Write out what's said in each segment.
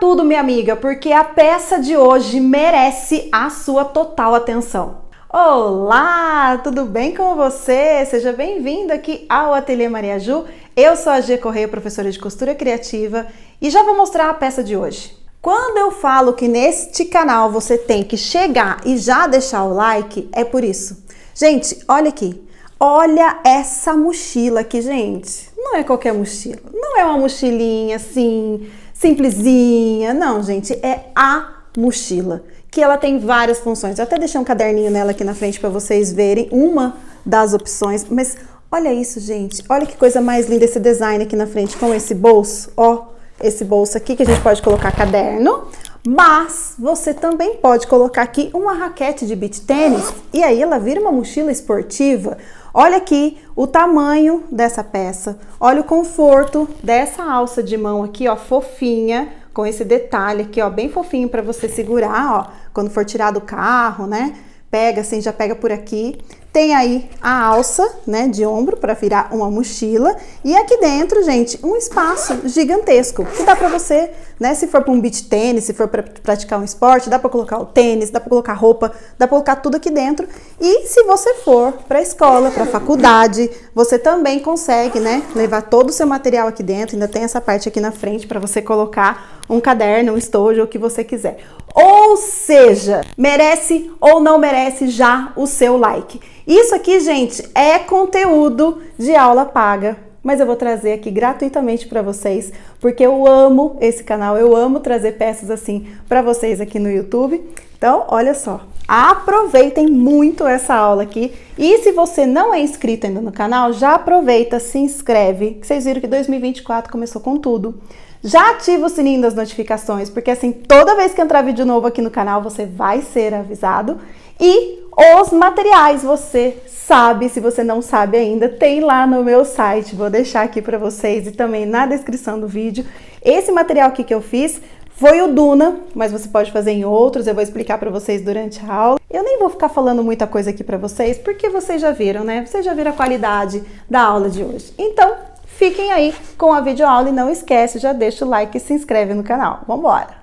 tudo, minha amiga, porque a peça de hoje merece a sua total atenção. Olá, tudo bem com você? Seja bem-vindo aqui ao Ateliê Maria Ju. Eu sou a G Correia, professora de costura criativa, e já vou mostrar a peça de hoje. Quando eu falo que neste canal você tem que chegar e já deixar o like, é por isso. Gente, olha aqui. Olha essa mochila aqui, gente. Não é qualquer mochila. Não é uma mochilinha assim, simplesinha. Não, gente, é a mochila. Que ela tem várias funções. Eu até deixei um caderninho nela aqui na frente para vocês verem uma das opções. Mas olha isso, gente. Olha que coisa mais linda esse design aqui na frente com esse bolso. Ó, esse bolso aqui que a gente pode colocar caderno. Mas você também pode colocar aqui uma raquete de beach tênis e aí ela vira uma mochila esportiva. Olha aqui o tamanho dessa peça, olha o conforto dessa alça de mão aqui, ó, fofinha, com esse detalhe aqui, ó, bem fofinho para você segurar, ó, quando for tirar do carro, né? Pega assim, já pega por aqui. Tem aí a alça, né, de ombro para virar uma mochila. E aqui dentro, gente, um espaço gigantesco que dá para você, né, se for para um beach tênis, se for para praticar um esporte, dá para colocar o tênis, dá para colocar roupa, dá para colocar tudo aqui dentro. E se você for para a escola, para a faculdade, você também consegue, né, levar todo o seu material aqui dentro. Ainda tem essa parte aqui na frente para você colocar um caderno, um estojo, o que você quiser. Ou seja, merece ou não merece já o seu like. Isso aqui, gente, é conteúdo de aula paga, mas eu vou trazer aqui gratuitamente para vocês, porque eu amo esse canal, eu amo trazer peças assim para vocês aqui no YouTube. Então, olha só, aproveitem muito essa aula aqui. E se você não é inscrito ainda no canal, já aproveita, se inscreve, que vocês viram que 2024 começou com tudo. Já ativa o sininho das notificações, porque assim, toda vez que entrar vídeo novo aqui no canal, você vai ser avisado. E os materiais, você sabe, se você não sabe ainda, tem lá no meu site. Vou deixar aqui para vocês e também na descrição do vídeo. Esse material aqui que eu fiz foi o Duna, mas você pode fazer em outros, eu vou explicar para vocês durante a aula. Eu nem vou ficar falando muita coisa aqui para vocês, porque vocês já viram, né? Vocês já viram a qualidade da aula de hoje. Então, fiquem aí com a videoaula e não esquece, já deixa o like e se inscreve no canal. Vambora!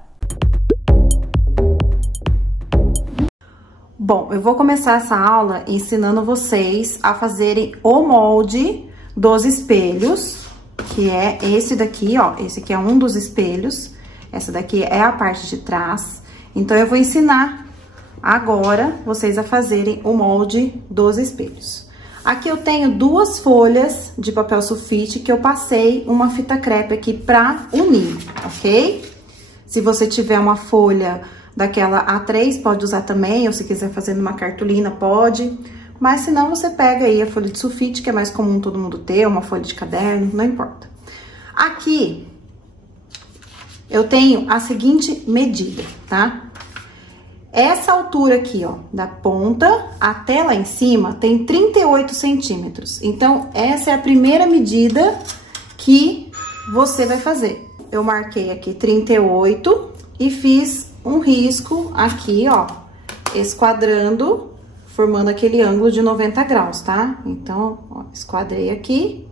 Bom, eu vou começar essa aula ensinando vocês a fazerem o molde dos espelhos, que é esse daqui, ó. Esse aqui é um dos espelhos, essa daqui é a parte de trás. Então, eu vou ensinar agora vocês a fazerem o molde dos espelhos. Aqui eu tenho duas folhas de papel sulfite que eu passei uma fita crepe aqui pra unir, ok? Se você tiver uma folha daquela A3, pode usar também, ou se quiser fazer numa cartolina, pode. Mas se não, você pega aí a folha de sulfite, que é mais comum todo mundo ter, uma folha de caderno, não importa. Aqui, eu tenho a seguinte medida, tá? Essa altura aqui, ó, da ponta até lá em cima, tem 38 centímetros. Então, essa é a primeira medida que você vai fazer. Eu marquei aqui 38 e fiz um risco aqui, ó, esquadrando, formando aquele ângulo de 90 graus, tá? Então, ó, esquadrei aqui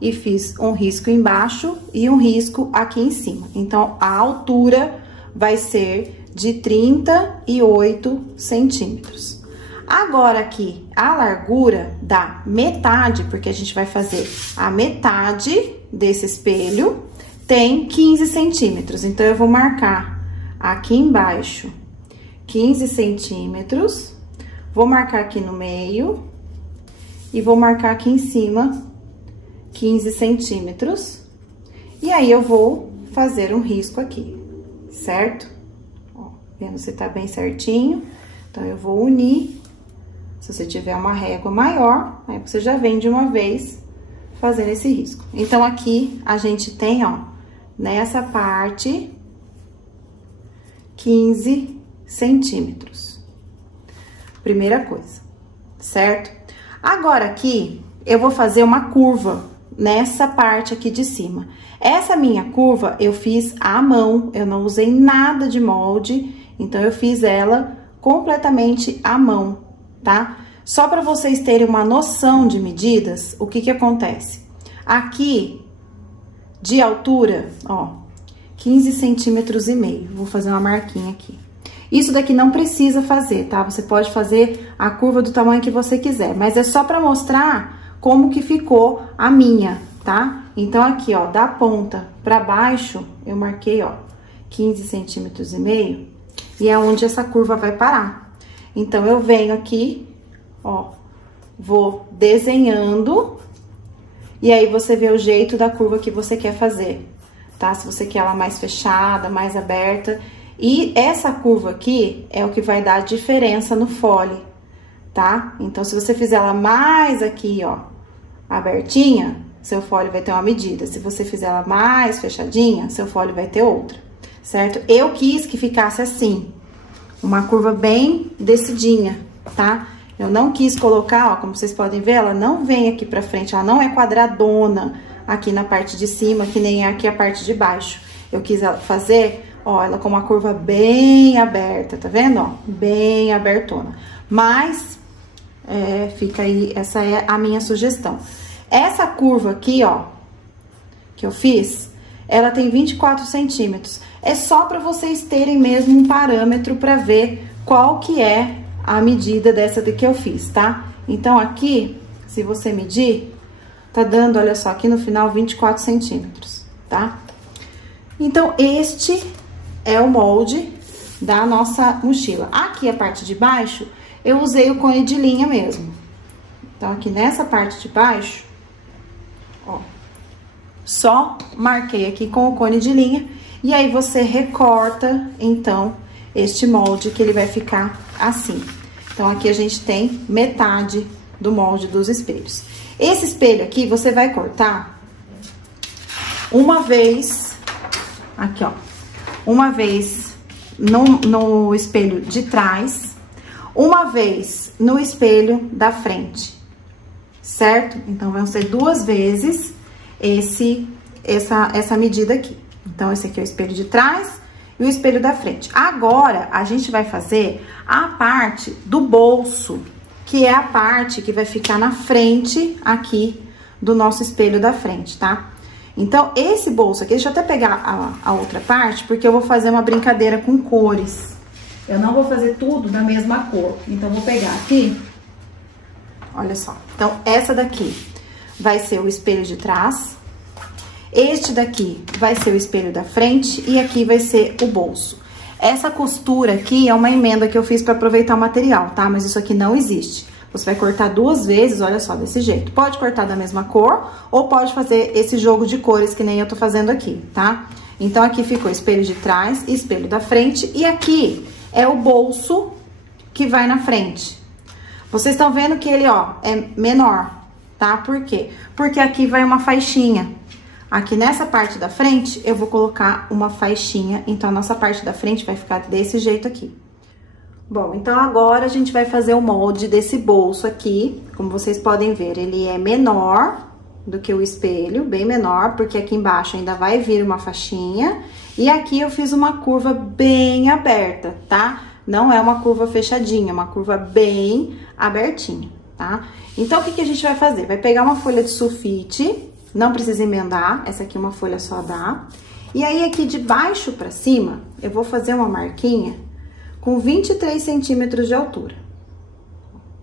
e fiz um risco embaixo e um risco aqui em cima. Então, a altura vai ser de 38 centímetros. Agora aqui, a largura da metade, porque a gente vai fazer a metade desse espelho, tem 15 centímetros. Então, eu vou marcar aqui embaixo 15 centímetros, vou marcar aqui no meio e vou marcar aqui em cima 15 centímetros. E aí, eu vou fazer um risco aqui, certo? Vendo se tá bem certinho. Então, eu vou unir. Se você tiver uma régua maior, aí você já vem de uma vez fazendo esse risco. Então, aqui a gente tem, ó, nessa parte, 15 centímetros. Primeira coisa, certo? Agora, aqui, eu vou fazer uma curva nessa parte aqui de cima. Essa minha curva, eu fiz à mão, eu não usei nada de molde. Então, eu fiz ela completamente à mão, tá? Só para vocês terem uma noção de medidas, o que que acontece? Aqui, de altura, ó, 15 centímetros e meio. Vou fazer uma marquinha aqui. Isso daqui não precisa fazer, tá? Você pode fazer a curva do tamanho que você quiser, mas é só pra mostrar como que ficou a minha, tá? Então, aqui, ó, da ponta pra baixo, eu marquei, ó, 15 centímetros e meio, e é onde essa curva vai parar. Então, eu venho aqui, ó, vou desenhando, e aí você vê o jeito da curva que você quer fazer, tá? Se você quer ela mais fechada, mais aberta. E essa curva aqui é o que vai dar a diferença no fole, tá? Então, se você fizer ela mais aqui, ó, abertinha, seu fole vai ter uma medida. Se você fizer ela mais fechadinha, seu fole vai ter outra, certo? Eu quis que ficasse assim, uma curva bem descidinha, tá? Eu não quis colocar, ó, como vocês podem ver, ela não vem aqui pra frente, ela não é quadradona aqui na parte de cima, que nem aqui a parte de baixo. Eu quis fazer, ó, ela com uma curva bem aberta, tá vendo, ó? Bem abertona. Mas, fica aí, essa é a minha sugestão. Essa curva aqui, ó, que eu fiz, ela tem 24 centímetros. É só pra vocês terem mesmo um parâmetro pra ver qual que é a medida dessa daqui que eu fiz, tá? Então, aqui, se você medir, tá dando, olha só, aqui no final, 24 centímetros, tá? Então, este é o molde da nossa mochila. Aqui, a parte de baixo, eu usei o cone de linha mesmo. Então, aqui nessa parte de baixo, ó, só marquei aqui com o cone de linha. E aí, você recorta, então, este molde que ele vai ficar assim. Então, aqui a gente tem metade do molde dos espelhos. Esse espelho aqui, você vai cortar uma vez, aqui, ó, uma vez no espelho de trás, uma vez no espelho da frente, certo? Então, vão ser 2 vezes essa medida aqui. Então, esse aqui é o espelho de trás e o espelho da frente. Agora, a gente vai fazer a parte do bolso, que é a parte que vai ficar na frente aqui do nosso espelho da frente, tá? Então, esse bolso aqui, deixa eu até pegar a outra parte, porque eu vou fazer uma brincadeira com cores. Eu não vou fazer tudo da mesma cor. Então, eu vou pegar aqui, olha só. Então, essa daqui vai ser o espelho de trás. Este daqui vai ser o espelho da frente e aqui vai ser o bolso. Essa costura aqui é uma emenda que eu fiz para aproveitar o material, tá? Mas isso aqui não existe. Você vai cortar 2 vezes, olha só, desse jeito. Pode cortar da mesma cor ou pode fazer esse jogo de cores que nem eu tô fazendo aqui, tá? Então, aqui ficou espelho de trás e espelho da frente. E aqui é o bolso que vai na frente. Vocês estão vendo que ele, ó, é menor, tá? Por quê? Porque aqui vai uma faixinha. Aqui nessa parte da frente, eu vou colocar uma faixinha, então a nossa parte da frente vai ficar desse jeito aqui. Bom, então agora a gente vai fazer o molde desse bolso aqui. Como vocês podem ver, ele é menor do que o espelho, bem menor, porque aqui embaixo ainda vai vir uma faixinha. E aqui eu fiz uma curva bem aberta, tá? Não é uma curva fechadinha, é uma curva bem abertinha, tá? Então, o que a gente vai fazer? Vai pegar uma folha de sulfite. Não precisa emendar, essa aqui uma folha só dá. E aí, aqui de baixo pra cima, eu vou fazer uma marquinha com 23 centímetros de altura.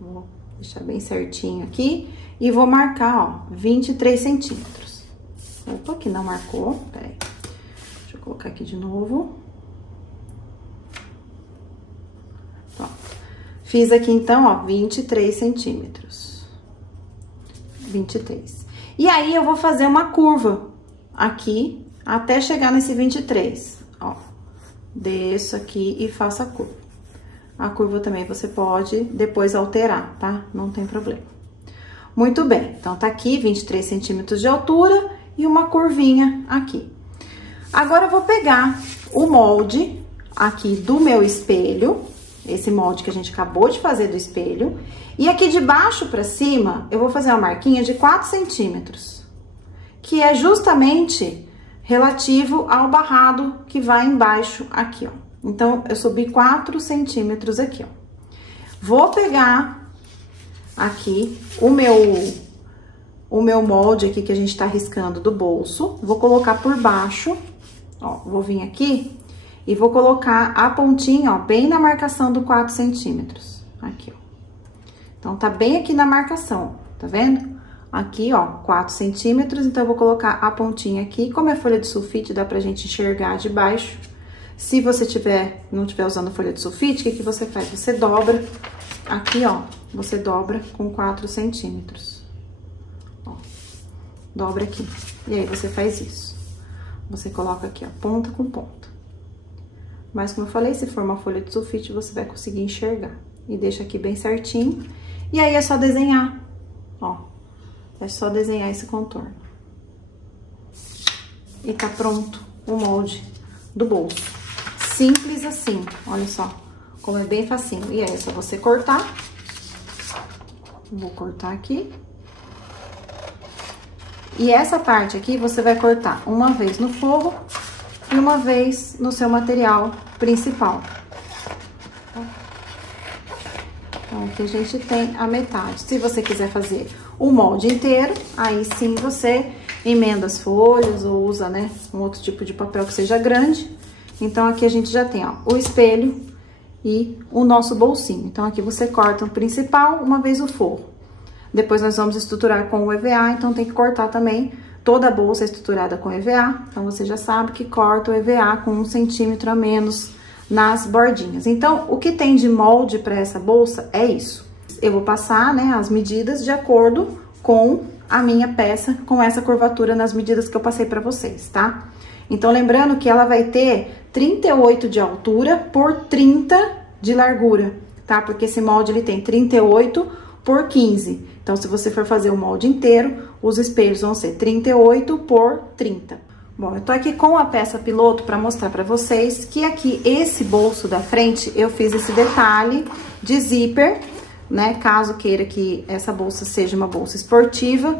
Vou deixar bem certinho aqui e vou marcar, ó, 23 centímetros. Opa, que não marcou, peraí. Deixa eu colocar aqui de novo. Pronto. Fiz aqui, então, ó, 23 centímetros. 23. E aí, eu vou fazer uma curva aqui, até chegar nesse 23, ó. Desço aqui e faço a curva. A curva também você pode depois alterar, tá? Não tem problema. Muito bem, então tá aqui 23 centímetros de altura e uma curvinha aqui. Agora, eu vou pegar o molde aqui do meu espelho, esse molde que a gente acabou de fazer do espelho. E aqui de baixo pra cima, eu vou fazer uma marquinha de 4 centímetros, que é justamente relativo ao barrado que vai embaixo aqui, ó. Então, eu subi 4 centímetros aqui, ó. Vou pegar aqui o meu molde aqui que a gente tá riscando do bolso, vou colocar por baixo Ó, vou vir aqui e vou colocar a pontinha, ó, bem na marcação do 4 centímetros. Aqui, ó. Então, tá bem aqui na marcação, tá vendo? Aqui, ó, 4 centímetros, então eu vou colocar a pontinha aqui. Como é folha de sulfite, dá pra gente enxergar de baixo. Se você não tiver usando folha de sulfite, o que você faz? Você dobra aqui, ó, você dobra com 4 centímetros. Ó, dobra aqui. E aí, você faz isso. Você coloca aqui, ó, ponta com ponta. Mas, como eu falei, se for uma folha de sulfite, você vai conseguir enxergar. E deixa aqui bem certinho. E aí, é só desenhar, ó. É só desenhar esse contorno. E tá pronto o molde do bolso. Simples assim, olha só, como é bem facinho. E aí, é só você cortar. Vou cortar aqui. E essa parte aqui, você vai cortar uma vez no forro e uma vez no seu material principal. Então, aqui a gente tem a metade. Se você quiser fazer o molde inteiro, aí sim você emenda as folhas ou usa, né, um outro tipo de papel que seja grande. Então, aqui a gente já tem, ó, o espelho e o nosso bolsinho. Então, aqui você corta o principal, uma vez o forro. Depois nós vamos estruturar com o EVA, então tem que cortar também. Toda a bolsa é estruturada com EVA, então você já sabe que corta o EVA com 1 centímetro a menos nas bordinhas. Então, o que tem de molde para essa bolsa é isso. Eu vou passar, né, as medidas de acordo com a minha peça, com essa curvatura nas medidas que eu passei para vocês, tá? Então, lembrando que ela vai ter 38 de altura por 30 de largura, tá? Porque esse molde, ele tem 38 por 15. Então, se você for fazer o molde inteiro, os espelhos vão ser 38 por 30. Bom, eu tô aqui com a peça piloto para mostrar para vocês que aqui, esse bolso da frente, eu fiz esse detalhe de zíper, né? Caso queira que essa bolsa seja uma bolsa esportiva,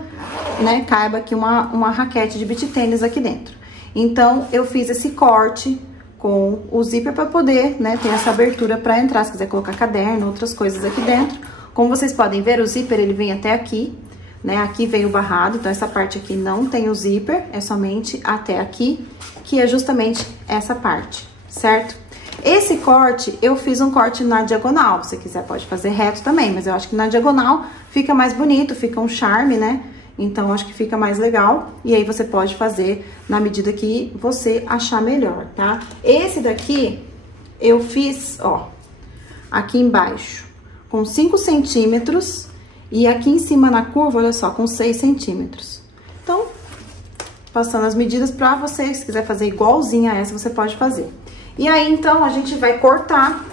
né? Caiba aqui uma raquete de beach tênis aqui dentro. Então, eu fiz esse corte com o zíper para poder, né, ter essa abertura para entrar, se quiser colocar caderno, outras coisas aqui dentro. Como vocês podem ver, o zíper, ele vem até aqui, né? Aqui vem o barrado, então essa parte aqui não tem o zíper, é somente até aqui, que é justamente essa parte, certo? Esse corte, eu fiz um corte na diagonal, se quiser pode fazer reto também, mas eu acho que na diagonal fica mais bonito, fica um charme, né? Então, acho que fica mais legal, e aí você pode fazer na medida que você achar melhor, tá? Esse daqui, eu fiz, ó, aqui embaixo, com 5 centímetros, e aqui em cima na curva, olha só, com 6 centímetros. Então, passando as medidas pra você, se quiser fazer igualzinha a essa, você pode fazer. E aí, então, a gente vai cortar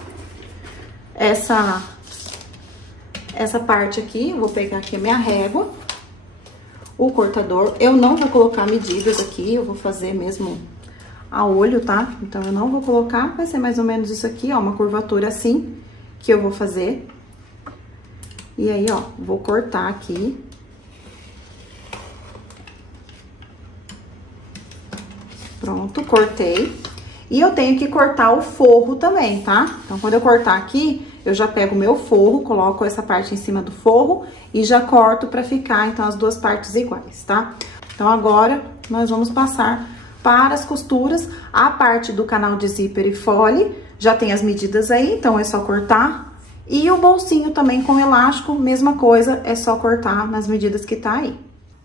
essa parte aqui. Eu vou pegar aqui a minha régua, o cortador. Eu não vou colocar medidas aqui, eu vou fazer mesmo a olho, tá? Então, eu não vou colocar, vai ser mais ou menos isso aqui, ó, uma curvatura assim, que eu vou fazer. E aí, ó, vou cortar aqui. Pronto, cortei. E eu tenho que cortar o forro também, tá? Então, quando eu cortar aqui, eu já pego o meu forro, coloco essa parte em cima do forro e já corto pra ficar, então, as duas partes iguais, tá? Então, agora, nós vamos passar para as costuras. A parte do canal de zíper e fole, já tem as medidas aí, então é só cortar. E o bolsinho também com elástico, mesma coisa, é só cortar nas medidas que tá aí.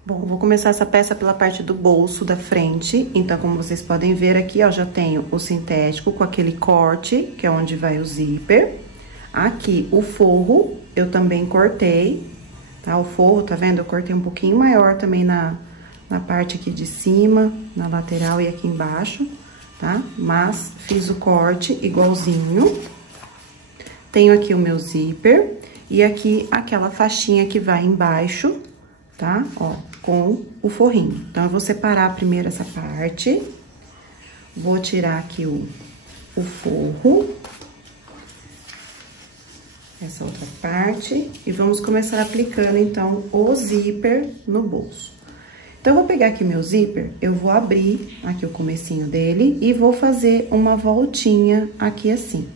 Bom, vou começar essa peça pela parte do bolso da frente. Então, como vocês podem ver aqui, ó, já tenho o sintético com aquele corte, que é onde vai o zíper. Aqui, o forro, eu também cortei, tá? O forro, tá vendo? Eu cortei um pouquinho maior também na parte aqui de cima, na lateral e aqui embaixo, tá? Mas fiz o corte igualzinho. Tenho aqui o meu zíper e aqui aquela faixinha que vai embaixo, tá? Ó, com o forrinho. Então, eu vou separar primeiro essa parte. Vou tirar aqui o forro. Essa outra parte. E vamos começar aplicando, então, o zíper no bolso. Então, eu vou pegar aqui meu zíper, eu vou abrir aqui o comecinho dele e vou fazer uma voltinha aqui assim.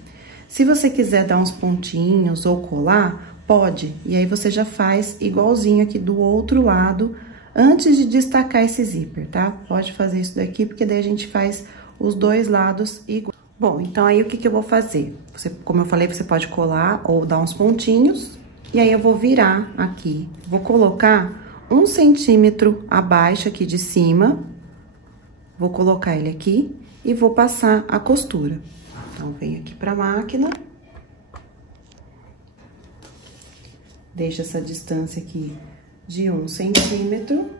Se você quiser dar uns pontinhos ou colar, pode. E aí, você já faz igualzinho aqui do outro lado, antes de destacar esse zíper, tá? Pode fazer isso daqui, porque daí a gente faz os dois lados iguais. Bom, então aí o que que eu vou fazer? Como eu falei, você pode colar ou dar uns pontinhos. E aí eu vou virar aqui. Vou colocar 1 centímetro abaixo aqui de cima. Vou colocar ele aqui e vou passar a costura. Então, venho aqui pra máquina. Deixo essa distância aqui de 1 centímetro.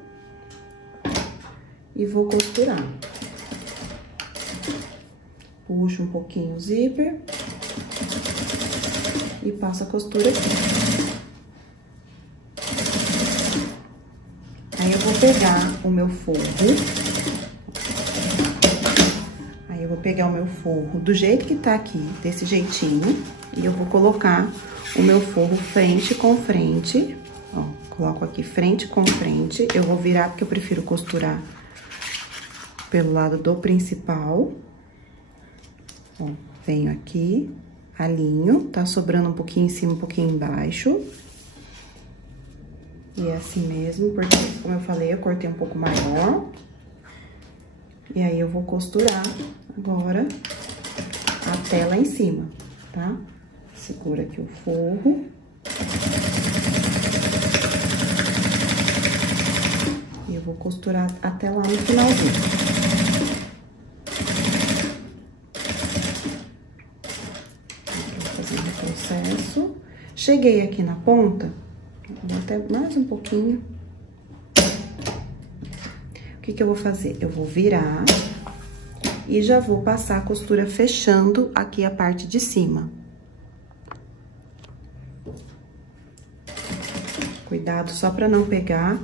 E vou costurar. Puxo um pouquinho o zíper. E passo a costura aqui. Aí, eu vou pegar o meu forro. Aí, eu vou pegar o meu forro do jeito que tá aqui, desse jeitinho. E eu vou colocar o meu forro frente com frente. Ó, coloco aqui frente com frente. Eu vou virar porque eu prefiro costurar pelo lado do principal. Ó, venho aqui, alinho, tá sobrando um pouquinho em cima, um pouquinho embaixo. E é assim mesmo, porque, como eu falei, eu cortei um pouco maior. E aí, eu vou costurar agora até lá em cima, tá? Segura aqui o forro. E eu vou costurar até lá no finalzinho. Processo. Cheguei aqui na ponta, vou até mais um pouquinho. O que que eu vou fazer? Eu vou virar e já vou passar a costura fechando aqui a parte de cima. Cuidado só pra não pegar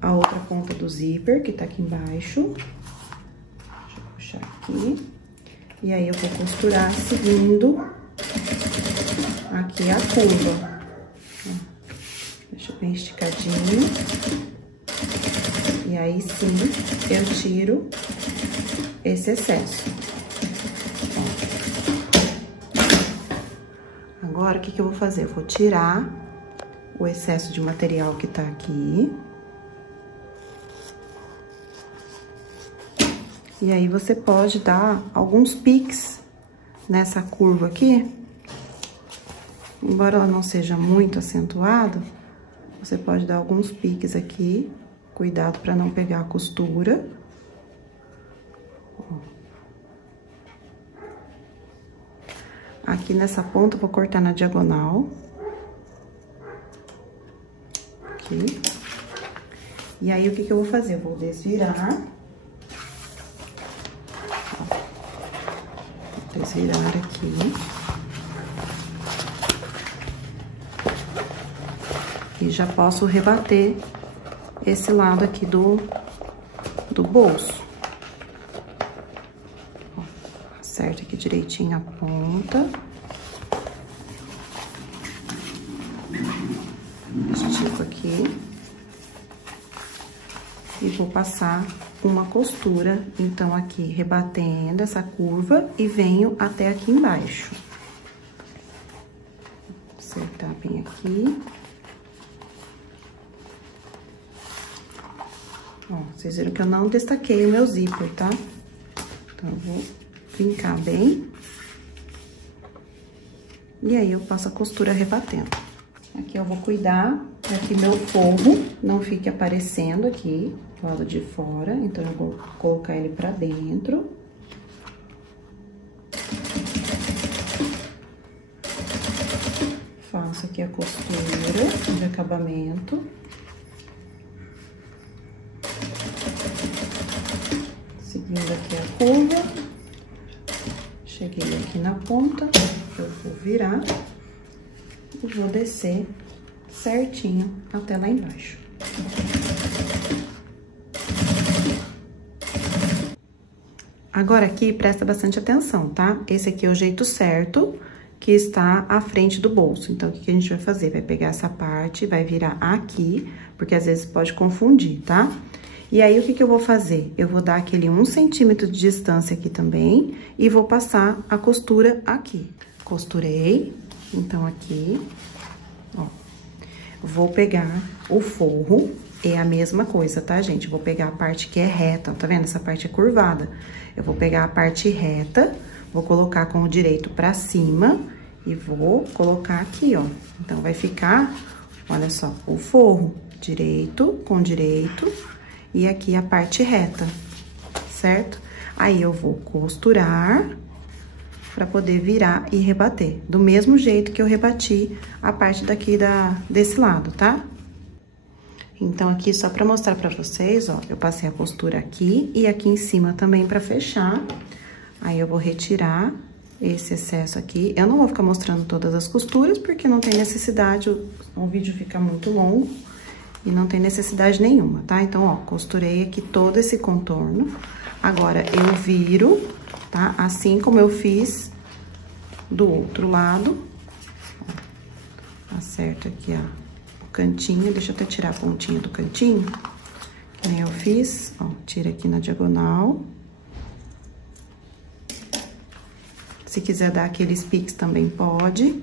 a outra ponta do zíper, que tá aqui embaixo. Deixa eu puxar aqui. E aí, eu vou costurar seguindo aqui a curva. Deixa bem esticadinho. E aí, sim, eu tiro esse excesso. Agora, o que que eu vou fazer? Eu vou tirar o excesso de material que tá aqui. E aí, você pode dar alguns piques nessa curva aqui. Embora ela não seja muito acentuada, você pode dar alguns piques aqui. Cuidado para não pegar a costura. Aqui nessa ponta, eu vou cortar na diagonal. Aqui. E aí, o que que eu vou fazer? Eu vou desvirar. Vou desvirar aqui. E já posso rebater esse lado aqui do bolso. Ó, acerto aqui direitinho a ponta. Estico aqui. E vou passar uma costura, então, aqui, rebatendo essa curva e venho até aqui embaixo. Acertar bem aqui. Ó, vocês viram que eu não destaquei o meu zíper, tá? Então, eu vou brincar bem. E aí, eu passo a costura rebatendo. Aqui eu vou cuidar para que meu forro não fique aparecendo aqui do lado de fora. Então, eu vou colocar ele pra dentro. Faço aqui a costura de acabamento. Seguindo aqui a curva. Cheguei aqui na ponta, eu vou virar e vou descer certinho até lá embaixo. Agora aqui, presta bastante atenção, tá? Esse aqui é o jeito certo que está à frente do bolso. Então, o que a gente vai fazer? Vai pegar essa parte, vai virar aqui, porque às vezes pode confundir, tá? E aí, o que eu vou fazer? Eu vou dar aquele 1 centímetro de distância aqui também e vou passar a costura aqui. Costurei, então aqui, ó. Vou pegar o forro, é a mesma coisa, tá, gente? Vou pegar a parte que é reta, tá vendo? Essa parte é curvada. Eu vou pegar a parte reta, vou colocar com o direito pra cima e vou colocar aqui, ó. Então, vai ficar, olha só, o forro direito com direito e aqui a parte reta, certo? Aí, eu vou costurar pra poder virar e rebater, do mesmo jeito que eu rebati a parte daqui desse lado, tá? Então, aqui, só pra mostrar pra vocês, ó, eu passei a costura aqui e aqui em cima também pra fechar. Aí, eu vou retirar esse excesso aqui. Eu não vou ficar mostrando todas as costuras, porque não tem necessidade, o vídeo fica muito longo e não tem necessidade nenhuma, tá? Então, ó, costurei aqui todo esse contorno. Agora, eu viro, tá? Assim como eu fiz do outro lado. Ó, acerto aqui, ó, o cantinho. Deixa eu até tirar a pontinha do cantinho, que nem eu fiz. Ó, tira aqui na diagonal. Se quiser dar aqueles piques também pode.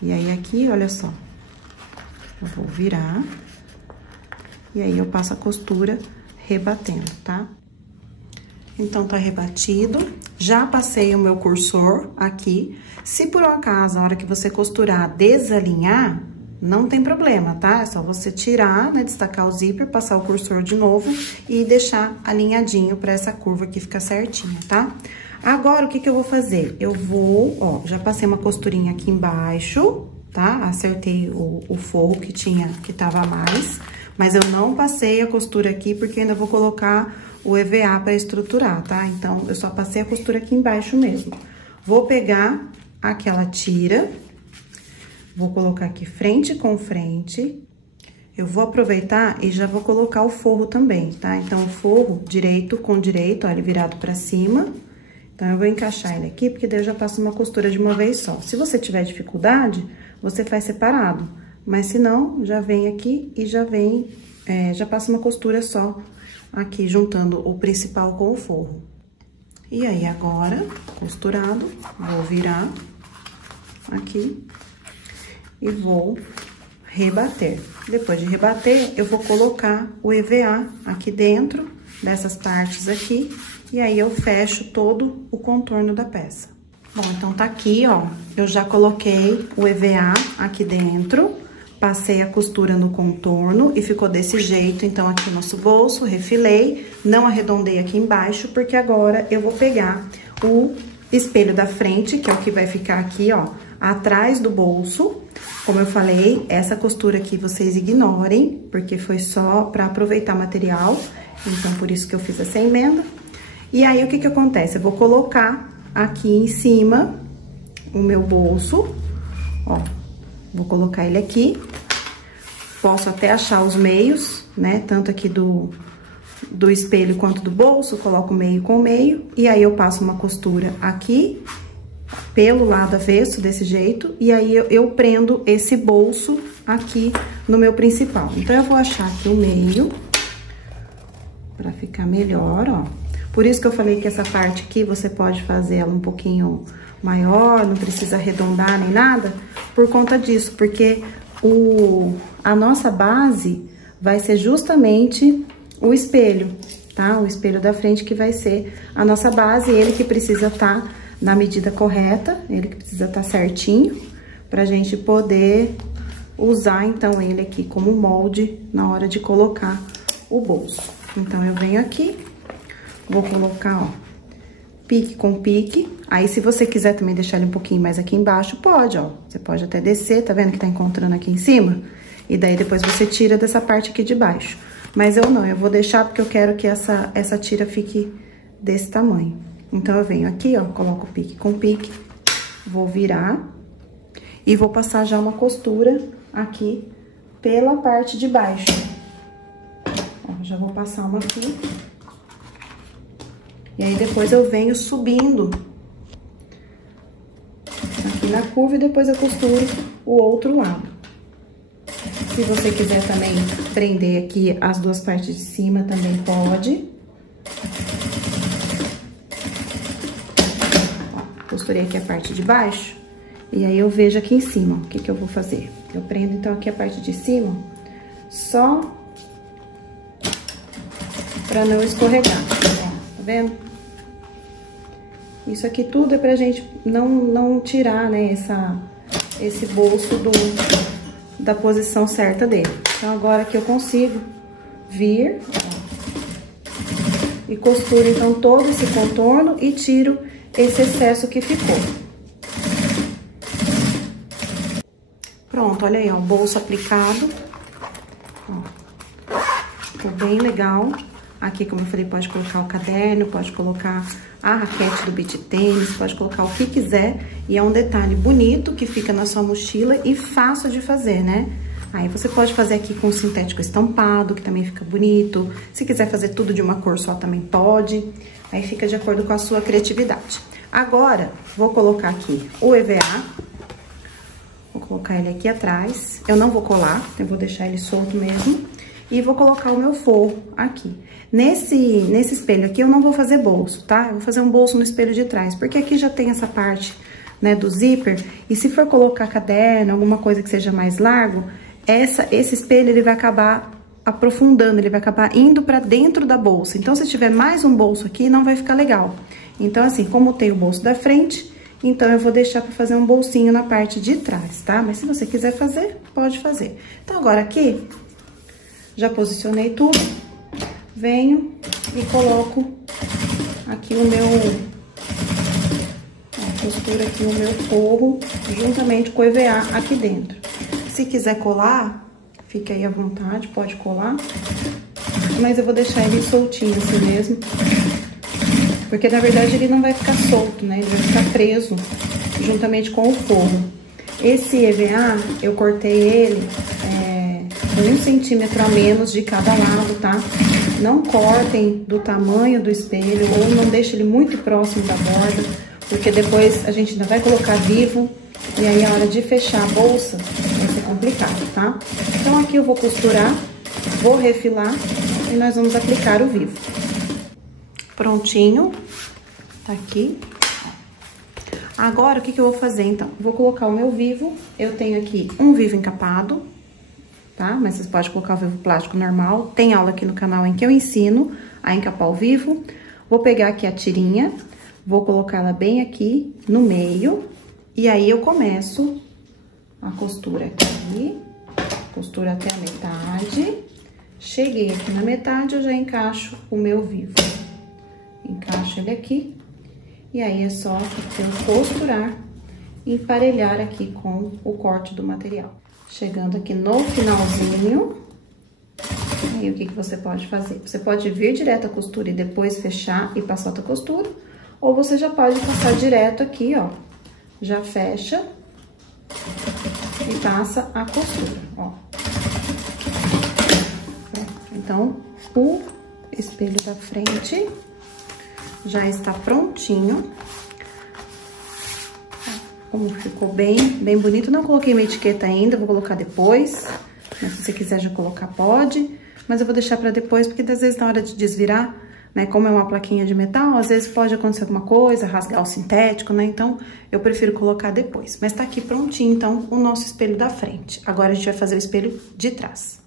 E aí, aqui, olha só. Eu vou virar. E aí, eu passo a costura rebatendo, tá? Então, tá rebatido. Já passei o meu cursor aqui. Se por um acaso, a hora que você costurar, desalinhar, não tem problema, tá? É só você tirar, né, destacar o zíper, passar o cursor de novo e deixar alinhadinho pra essa curva aqui ficar certinha, tá? Agora, o que que eu vou fazer? Eu vou, ó, já passei uma costurinha aqui embaixo, tá? Acertei o forro que tava a mais, mas eu não passei a costura aqui porque ainda vou colocar o EVA pra estruturar, tá? Então, eu só passei a costura aqui embaixo mesmo. Vou pegar aquela tira, vou colocar aqui frente com frente. Eu vou aproveitar e já vou colocar o forro também, tá? Então, o forro direito com direito, ó, ele virado pra cima. Então, eu vou encaixar ele aqui, porque daí eu já passo uma costura de uma vez só. Se você tiver dificuldade, você faz separado. Mas, se não, já vem aqui e já vem, já passa uma costura só aqui, juntando o principal com o forro. E aí, agora, costurado, vou virar aqui e vou rebater. Depois de rebater, eu vou colocar o EVA aqui dentro dessas partes aqui. E aí, eu fecho todo o contorno da peça. Bom, então, tá aqui, ó. Eu já coloquei o EVA aqui dentro, passei a costura no contorno e ficou desse jeito. Então, aqui o nosso bolso, refilei, não arredondei aqui embaixo, porque agora eu vou pegar o espelho da frente, que é o que vai ficar aqui, ó, atrás do bolso. Como eu falei, essa costura aqui vocês ignorem, porque foi só pra aproveitar material. Então, por isso que eu fiz essa emenda. E aí, o que que acontece? Eu vou colocar aqui em cima o meu bolso, ó, vou colocar ele aqui. Posso até achar os meios, né, tanto aqui do espelho quanto do bolso, coloco meio com meio. E aí, eu passo uma costura aqui, pelo lado avesso, desse jeito. E aí, eu prendo esse bolso aqui no meu principal. Então, eu vou achar aqui o meio, pra ficar melhor, ó. Por isso que eu falei que essa parte aqui, você pode fazer ela um pouquinho maior, não precisa arredondar nem nada, por conta disso, porque a nossa base vai ser justamente o espelho, tá? O espelho da frente que vai ser a nossa base, ele que precisa estar na medida correta, ele que precisa estar certinho, pra gente poder usar, então, ele aqui como molde na hora de colocar o bolso. Então, eu venho aqui, vou colocar, ó, pique com pique. Aí, se você quiser também deixar ele um pouquinho mais aqui embaixo, pode, ó. Você pode até descer, tá vendo que tá encontrando aqui em cima? E daí, depois você tira dessa parte aqui de baixo. Mas eu não, eu vou deixar porque eu quero que essa tira fique desse tamanho. Então, eu venho aqui, ó, coloco pique com pique, vou virar e vou passar já uma costura aqui pela parte de baixo. Ó, já vou passar uma aqui. E aí, depois eu venho subindo aqui na curva e depois eu costuro o outro lado. Se você quiser também prender aqui as duas partes de cima, também pode. Ó, costurei aqui a parte de baixo e aí eu vejo aqui em cima, ó, o que que eu vou fazer. Eu prendo, então, aqui a parte de cima, só pra não escorregar, ó, tá vendo? Isso aqui tudo é pra gente não tirar, né, esse bolso da posição certa dele. Então, agora que eu consigo vir, ó, e costuro, então, todo esse contorno e tiro esse excesso que ficou. Pronto, olha aí, ó, o bolso aplicado. Ó, ficou bem legal. Aqui, como eu falei, pode colocar o caderno, pode colocar a raquete do beach tênis, pode colocar o que quiser. E é um detalhe bonito que fica na sua mochila e fácil de fazer, né? Aí você pode fazer aqui com sintético estampado, que também fica bonito. Se quiser fazer tudo de uma cor só, também pode. Aí fica de acordo com a sua criatividade. Agora, vou colocar aqui o EVA. Vou colocar ele aqui atrás. Eu não vou colar, eu vou deixar ele solto mesmo. E vou colocar o meu forro aqui. Nesse espelho aqui, eu não vou fazer bolso, tá? Eu vou fazer um bolso no espelho de trás, porque aqui já tem essa parte, né, do zíper. E se for colocar caderno, alguma coisa que seja mais largo, esse espelho, ele vai acabar aprofundando, ele vai acabar indo pra dentro da bolsa. Então, se tiver mais um bolso aqui, não vai ficar legal. Então, assim, como tem o bolso da frente, então eu vou deixar pra fazer um bolsinho na parte de trás, tá? Mas se você quiser fazer, pode fazer. Então, agora aqui, já posicionei tudo. Venho e coloco aqui o meu... Ó, costuro aqui o meu forro, juntamente com o EVA aqui dentro. Se quiser colar, fique aí à vontade, pode colar. Mas eu vou deixar ele soltinho assim mesmo. Porque, na verdade, ele não vai ficar solto, né? Ele vai ficar preso juntamente com o forro. Esse EVA, eu cortei ele com 1 centímetro a menos de cada lado, tá? Não cortem do tamanho do espelho ou não deixe ele muito próximo da borda, porque depois a gente ainda vai colocar vivo e aí a hora de fechar a bolsa vai ser complicado, tá? Então, aqui eu vou costurar, vou refilar e nós vamos aplicar o vivo. Prontinho, tá aqui. Agora, o que eu vou fazer, então? Vou colocar o meu vivo, eu tenho aqui um vivo encapado, tá? Mas vocês podem colocar o vivo plástico normal. Tem aula aqui no canal em que eu ensino a encapar o vivo. Vou pegar aqui a tirinha, vou colocar ela bem aqui no meio. E aí, eu começo a costura aqui, costura até a metade. Cheguei aqui na metade, eu já encaixo o meu vivo. Encaixo ele aqui. E aí, é só eu costurar e emparelhar aqui com o corte do material. Chegando aqui no finalzinho, aí o que você pode fazer? Você pode vir direto a costura e depois fechar e passar outra costura, ou você já pode passar direto aqui, ó, já fecha e passa a costura, ó. Então, o espelho da frente já está prontinho. Como ficou bem bonito. Não coloquei minha etiqueta ainda, vou colocar depois. Mas se você quiser já colocar, pode. Mas eu vou deixar pra depois, porque às vezes na hora de desvirar, né, como é uma plaquinha de metal, às vezes pode acontecer alguma coisa, rasgar o sintético, né? Então, eu prefiro colocar depois. Mas tá aqui prontinho, então, o nosso espelho da frente. Agora, a gente vai fazer o espelho de trás.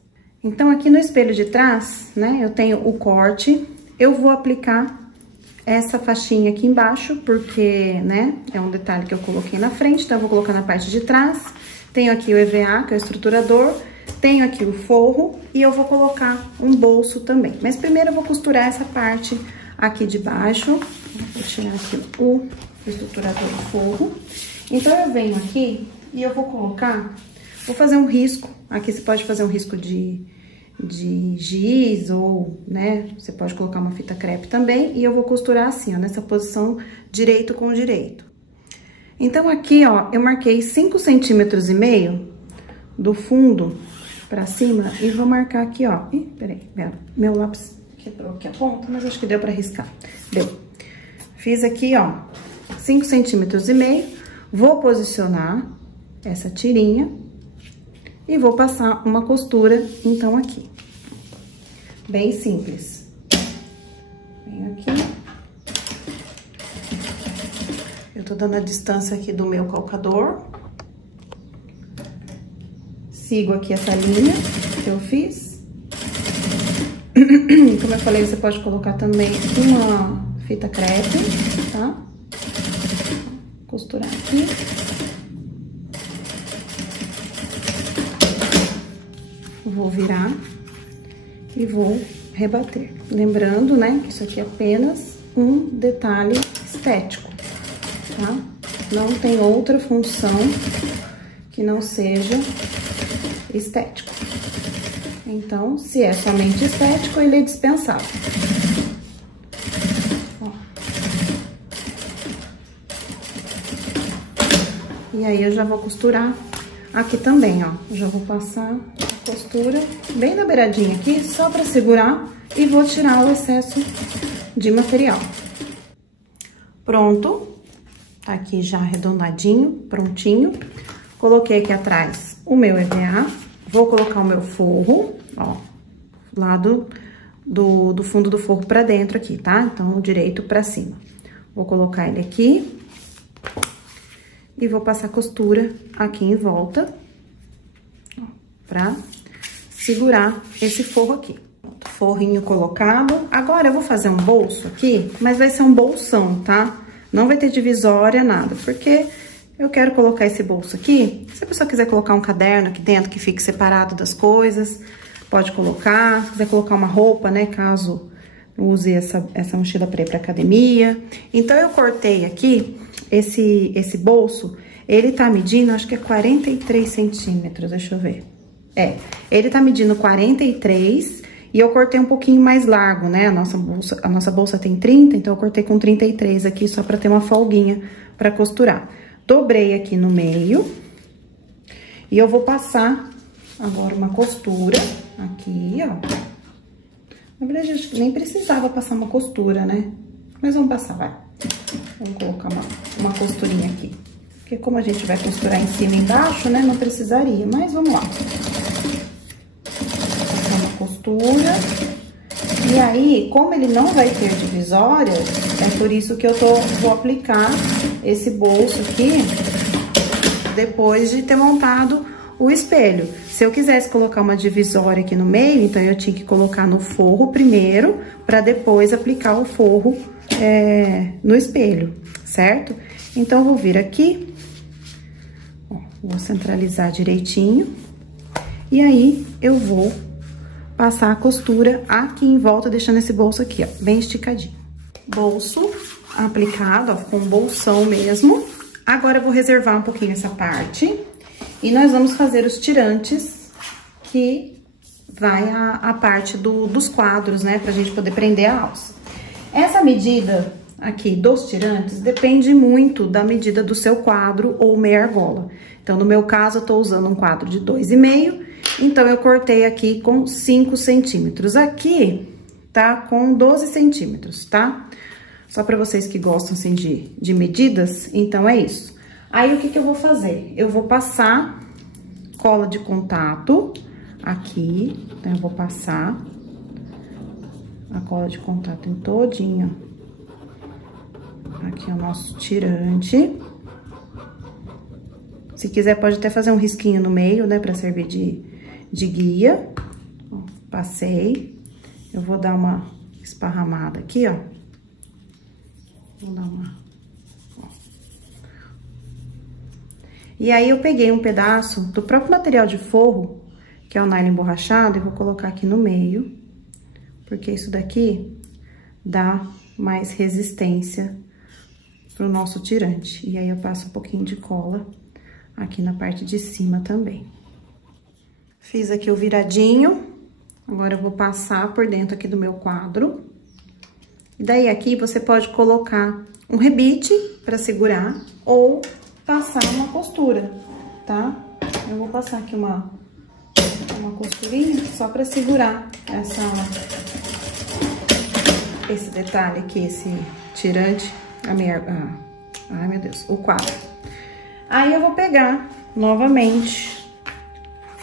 Então, aqui no espelho de trás, né, eu tenho o corte. Eu vou aplicar essa faixinha aqui embaixo, porque, né, é um detalhe que eu coloquei na frente, então eu vou colocar na parte de trás. Tenho aqui o EVA, que é o estruturador, tenho aqui o forro e eu vou colocar um bolso também. Mas primeiro eu vou costurar essa parte aqui de baixo. Vou tirar aqui o estruturador do forro. Então, eu venho aqui e eu vou colocar, vou fazer um risco. Aqui você pode fazer um risco de giz ou, né, você pode colocar uma fita crepe também. E eu vou costurar assim, ó, nessa posição direito com direito. Então, aqui, ó, eu marquei 5,5 centímetros do fundo pra cima e vou marcar aqui, ó. Ih, peraí, meu lápis quebrou aqui a ponta, mas acho que deu pra riscar. Deu. Fiz aqui, ó, 5,5 centímetros. Vou posicionar essa tirinha e vou passar uma costura, então, aqui. Bem simples. Venho aqui. Eu tô dando a distância aqui do meu calcador. Sigo aqui essa linha que eu fiz. Como eu falei, você pode colocar também uma fita crepe, tá? costurar aqui. Vou virar e vou rebater. Lembrando, né, que isso aqui é apenas um detalhe estético, tá? Não tem outra função que não seja estético. Então, se é somente estético, ele é dispensável. Ó. E aí, eu já vou costurar aqui também, ó. Eu já vou passar a costura bem na beiradinha aqui, só pra segurar, e vou tirar o excesso de material. Pronto. Tá aqui já arredondadinho, prontinho. Coloquei aqui atrás o meu EVA. Vou colocar o meu forro, ó, lá do fundo do forro pra dentro aqui, tá? Então, o direito pra cima. Vou colocar ele aqui. E vou passar costura aqui em volta, ó, pra segurar esse forro aqui. Forrinho colocado. Agora, eu vou fazer um bolso aqui, mas vai ser um bolsão, tá? Não vai ter divisória, nada, porque eu quero colocar esse bolso aqui. Se a pessoa quiser colocar um caderno aqui dentro que fique separado das coisas, pode colocar. Se quiser colocar uma roupa, né, caso use essa mochila pra ir pra academia. Então, eu cortei aqui esse bolso, ele tá medindo, acho que é 43 centímetros, deixa eu ver. Ele tá medindo 43 e eu cortei um pouquinho mais largo, né? A nossa bolsa tem 30, então eu cortei com 33 aqui, só pra ter uma folguinha pra costurar. Dobrei aqui no meio e eu vou passar agora uma costura aqui, ó. Na verdade, acho que nem precisava passar uma costura, né? Mas vamos passar, vai. Vamos colocar uma costurinha aqui. Porque como a gente vai costurar em cima e embaixo, né? Não precisaria, mas vamos lá. Passar uma costura. E aí, como ele não vai ter divisória, é por isso que eu vou aplicar esse bolso aqui depois de ter montado o espelho. Se eu quisesse colocar uma divisória aqui no meio, então eu tinha que colocar no forro primeiro, para depois aplicar o forro no espelho, certo? Então, eu vou vir aqui, ó, vou centralizar direitinho, e aí eu vou passar a costura aqui em volta, deixando esse bolso aqui, ó, bem esticadinho. Bolso aplicado, ó, ficou um bolsão mesmo. Agora, eu vou reservar um pouquinho essa parte. E nós vamos fazer os tirantes, que vai a parte dos quadros, né? Pra gente poder prender a alça. Essa medida aqui dos tirantes depende muito da medida do seu quadro ou meia argola. Então, no meu caso, eu tô usando um quadro de 2,5, então eu cortei aqui com 5 centímetros. Aqui tá com 12 centímetros, tá? Só pra vocês que gostam, assim, de medidas, então é isso. Aí, o que eu vou fazer? Eu vou passar cola de contato aqui, então eu vou passar a cola de contato em todinho. Aqui é o nosso tirante. Se quiser, pode até fazer um risquinho no meio, né, pra servir de guia. Ó, passei. Eu vou dar uma esparramada aqui, ó. Vou dar uma... E aí, eu peguei um pedaço do próprio material de forro, que é o nylon emborrachado, e vou colocar aqui no meio, porque isso daqui dá mais resistência pro nosso tirante. E aí, eu passo um pouquinho de cola aqui na parte de cima também. Fiz aqui o viradinho, agora eu vou passar por dentro aqui do meu quadro. E daí, aqui, você pode colocar um rebite pra segurar, ou passar uma costura, tá? Eu vou passar aqui uma costurinha só pra segurar esse detalhe aqui, esse tirante, ai meu Deus, o quadro. Aí eu vou pegar novamente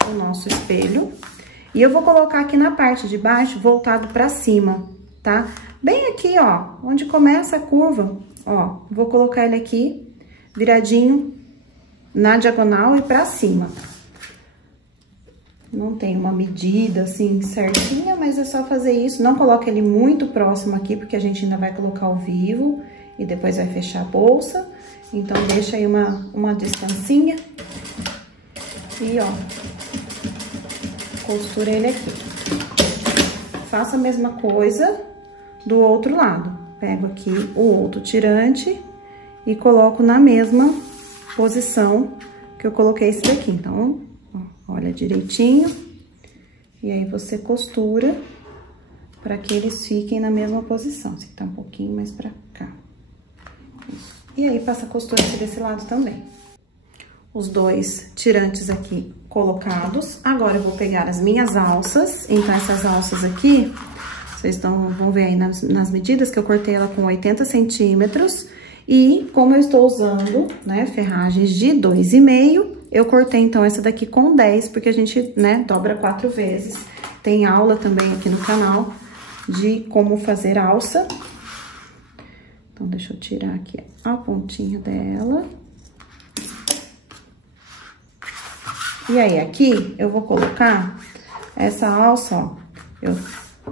o nosso espelho e eu vou colocar aqui na parte de baixo, voltado pra cima, tá? Bem aqui, ó, onde começa a curva, ó, vou colocar ele aqui viradinho na diagonal e pra cima. Não tem uma medida assim certinha, mas é só fazer isso. Não coloque ele muito próximo aqui, porque a gente ainda vai colocar ao vivo e depois vai fechar a bolsa. Então, deixa aí uma distancinha. E, ó, costura ele aqui. Faça a mesma coisa do outro lado. Pego aqui o outro tirante e coloco na mesma posição que eu coloquei esse daqui. Então, ó, olha direitinho. E aí, você costura para que eles fiquem na mesma posição. Esse aqui tá um pouquinho mais pra cá. Isso. E aí, passa a costura aqui desse lado também. Os dois tirantes aqui colocados. Agora, eu vou pegar as minhas alças. Então, essas alças aqui, vocês vão ver aí nas medidas que eu cortei ela com 80 centímetros. E como eu estou usando, né, ferragens de 2,5, eu cortei, então, essa daqui com 10, porque a gente, né, dobra 4 vezes. Tem aula também aqui no canal de como fazer alça. Então, deixa eu tirar aqui a pontinha dela. E aí, aqui, eu vou colocar essa alça, ó. Eu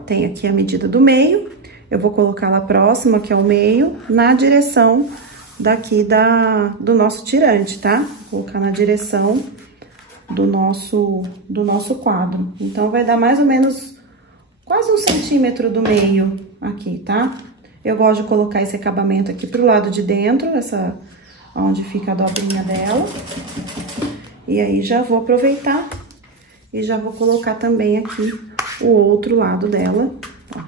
tenho aqui a medida do meio. Eu vou colocar ela próxima, que é o meio, na direção daqui do nosso tirante, tá? Vou colocar na direção do nosso quadro. Então, vai dar mais ou menos quase 1 centímetro do meio aqui, tá? Eu gosto de colocar esse acabamento aqui pro lado de dentro, onde fica a dobrinha dela. E aí, já vou aproveitar e já vou colocar também aqui o outro lado dela, ó.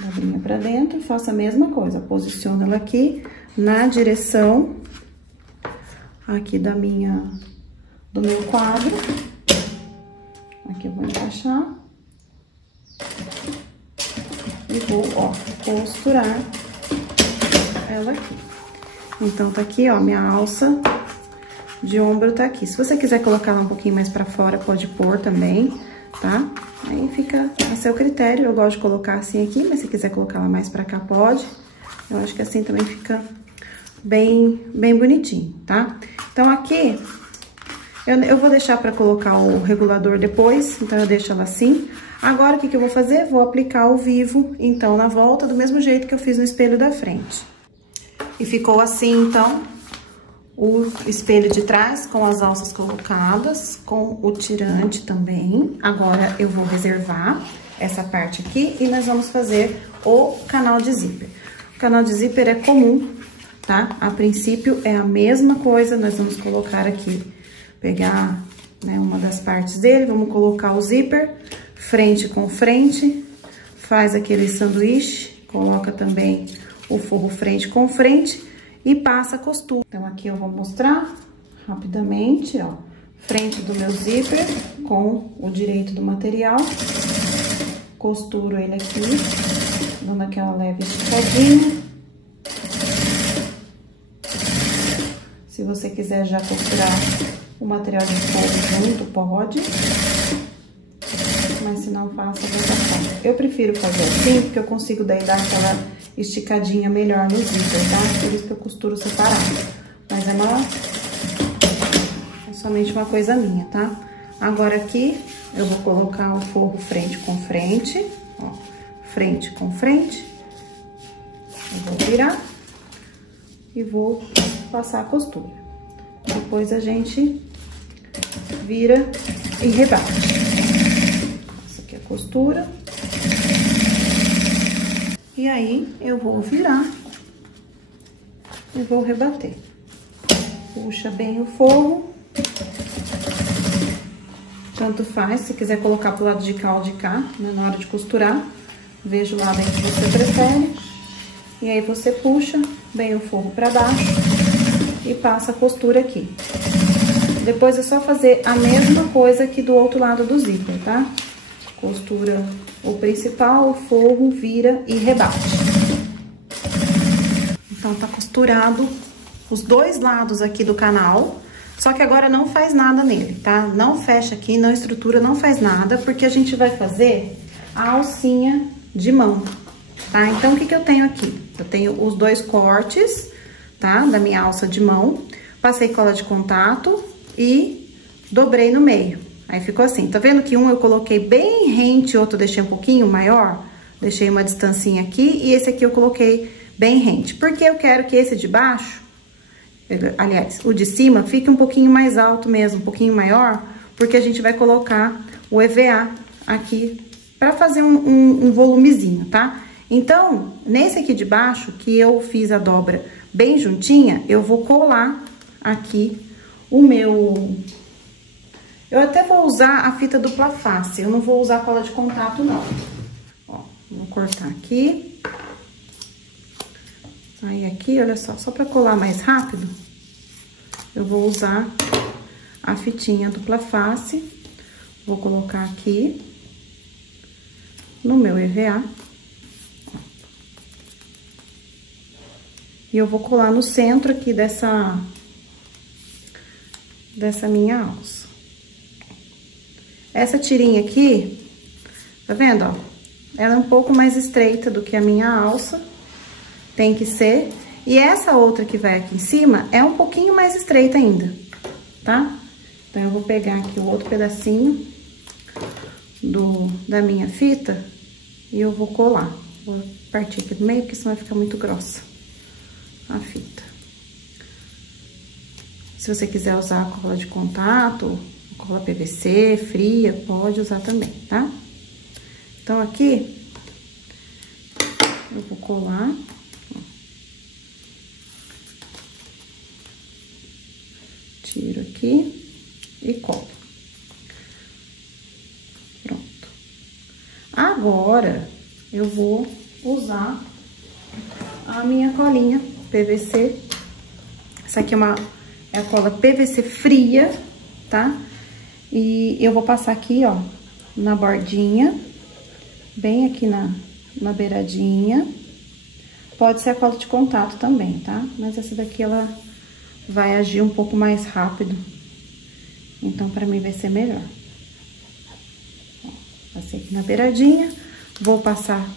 Dobrinha pra dentro, faço a mesma coisa, posiciono ela aqui na direção aqui do meu quadro. Aqui eu vou encaixar. E vou, ó, costurar ela aqui. Então, tá aqui, ó, minha alça de ombro tá aqui. Se você quiser colocar ela um pouquinho mais pra fora, pode pôr também, tá? Aí fica a seu critério. Eu gosto de colocar assim aqui, mas se quiser colocar ela mais pra cá, pode. Eu acho que assim também fica bem bonitinho, tá? Então, aqui, eu vou deixar pra colocar o regulador depois, então eu deixo ela assim. Agora, o que eu vou fazer? Vou aplicar o vivo, então, na volta, do mesmo jeito que eu fiz no espelho da frente. E ficou assim, então, o espelho de trás com as alças colocadas, com o tirante também. Agora, eu vou reservar essa parte aqui e nós vamos fazer o canal de zíper. O canal de zíper é comum, tá? A princípio, é a mesma coisa, nós vamos colocar aqui, pegar, né, uma das partes dele, vamos colocar o zíper, frente com frente, faz aquele sanduíche, coloca também o forro frente com frente e passa a costura. Então, aqui eu vou mostrar rapidamente, ó, frente do meu zíper com o direito do material, costuro ele aqui, dando aquela leve esticadinha. Se você quiser já costurar o material de forro junto, pode. Mas se não, faça dessa forma. Eu prefiro fazer assim, porque eu consigo daí dar aquela esticadinha melhor no zíper, tá? Por isso que eu costuro separado. Mas é somente uma coisa minha, tá? Agora aqui, eu vou colocar o forro frente com frente, ó. Frente com frente. Eu vou virar e vou passar a costura. Depois a gente vira e rebate. Essa aqui é a costura. E aí, eu vou virar e vou rebater. Puxa bem o forro. Tanto faz, se quiser colocar pro lado de cá ou de cá, né, na hora de costurar. Veja o lado aí que você prefere. E aí, você puxa bem o forro pra baixo e passa a costura aqui. Depois é só fazer a mesma coisa aqui do outro lado do zíper, tá? Costura o principal, o forro, vira e rebate. Então, tá costurado os dois lados aqui do canal, só que agora não faz nada nele, tá? Não fecha aqui, não estrutura, não faz nada, porque a gente vai fazer a alcinha de mão, tá? Então, o que eu tenho aqui? Eu tenho os dois cortes, tá? Da minha alça de mão, passei cola de contato e dobrei no meio. Aí, ficou assim. Tá vendo que um eu coloquei bem rente, outro eu deixei um pouquinho maior? Deixei uma distancinha aqui e esse aqui eu coloquei bem rente. Porque eu quero que esse de baixo, aliás, o de cima, fique um pouquinho mais alto mesmo, um pouquinho maior, porque a gente vai colocar o EVA aqui pra fazer um volumezinho, tá? Então, nesse aqui de baixo, que eu fiz a dobra bem juntinha, eu vou colar aqui o meu... Eu até vou usar a fita dupla face, eu não vou usar cola de contato, não. Ó, vou cortar aqui. Aí aqui, olha só pra colar mais rápido, eu vou usar a fitinha dupla face. Vou colocar aqui no meu EVA. E eu vou colar no centro aqui dessa minha alça. Essa tirinha aqui, tá vendo, ó? Ela é um pouco mais estreita do que a minha alça, tem que ser. E essa outra que vai aqui em cima é um pouquinho mais estreita ainda, tá? Então, eu vou pegar aqui o outro pedacinho da minha fita e eu vou colar. Vou partir aqui do meio, porque senão vai ficar muito grossa a fita. Se você quiser usar a cola de contato, cola PVC, fria, pode usar também, tá? Então, aqui, eu vou colar. Tiro aqui e colo. Pronto. Agora, eu vou usar a minha colinha PVC. Essa aqui é a cola PVC fria, tá? E eu vou passar aqui, ó, na bordinha, bem aqui na beiradinha. Pode ser a cola de contato também, tá? Mas essa daqui, ela vai agir um pouco mais rápido. Então, pra mim vai ser melhor. Ó, passei aqui na beiradinha, vou passar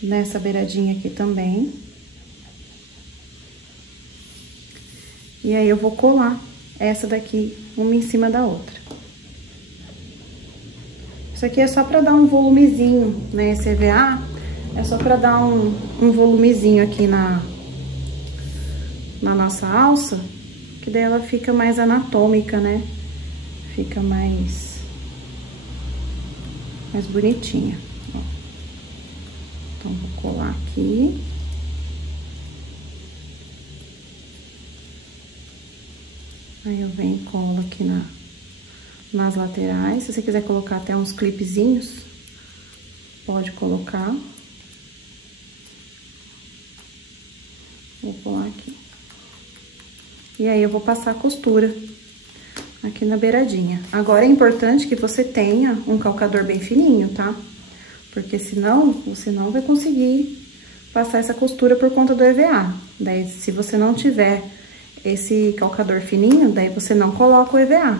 nessa beiradinha aqui também. E aí, eu vou colar essa daqui, uma em cima da outra. Isso aqui é só pra dar um volumezinho, né? Esse EVA é só pra dar um volumezinho aqui na nossa alça, que daí ela fica mais anatômica, né? Fica mais bonitinha, ó. Então, vou colar aqui. Aí, eu venho e colo aqui nas laterais. Se você quiser colocar até uns clipezinhos, pode colocar. Vou colar aqui. E aí, eu vou passar a costura aqui na beiradinha. Agora, é importante que você tenha um calcador bem fininho, tá? Porque senão, você não vai conseguir passar essa costura por conta do EVA. Daí, se você não tiver esse calcador fininho, daí você não coloca o EVA.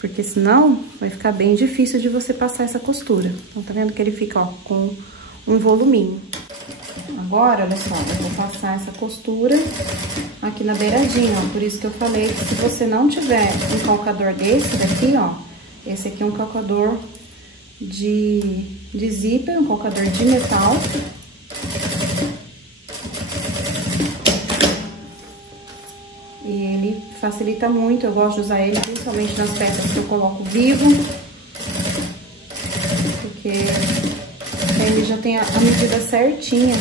Porque senão, vai ficar bem difícil de você passar essa costura. Então, tá vendo que ele fica, ó, com um voluminho. Agora, olha só, eu vou passar essa costura aqui na beiradinha, ó. Por isso que eu falei que se você não tiver um calcador desse daqui, ó, esse aqui é um calcador de zíper, um calcador de metal. E ele facilita muito, eu gosto de usar ele principalmente nas peças que eu coloco vivo. Porque ele já tem a medida certinha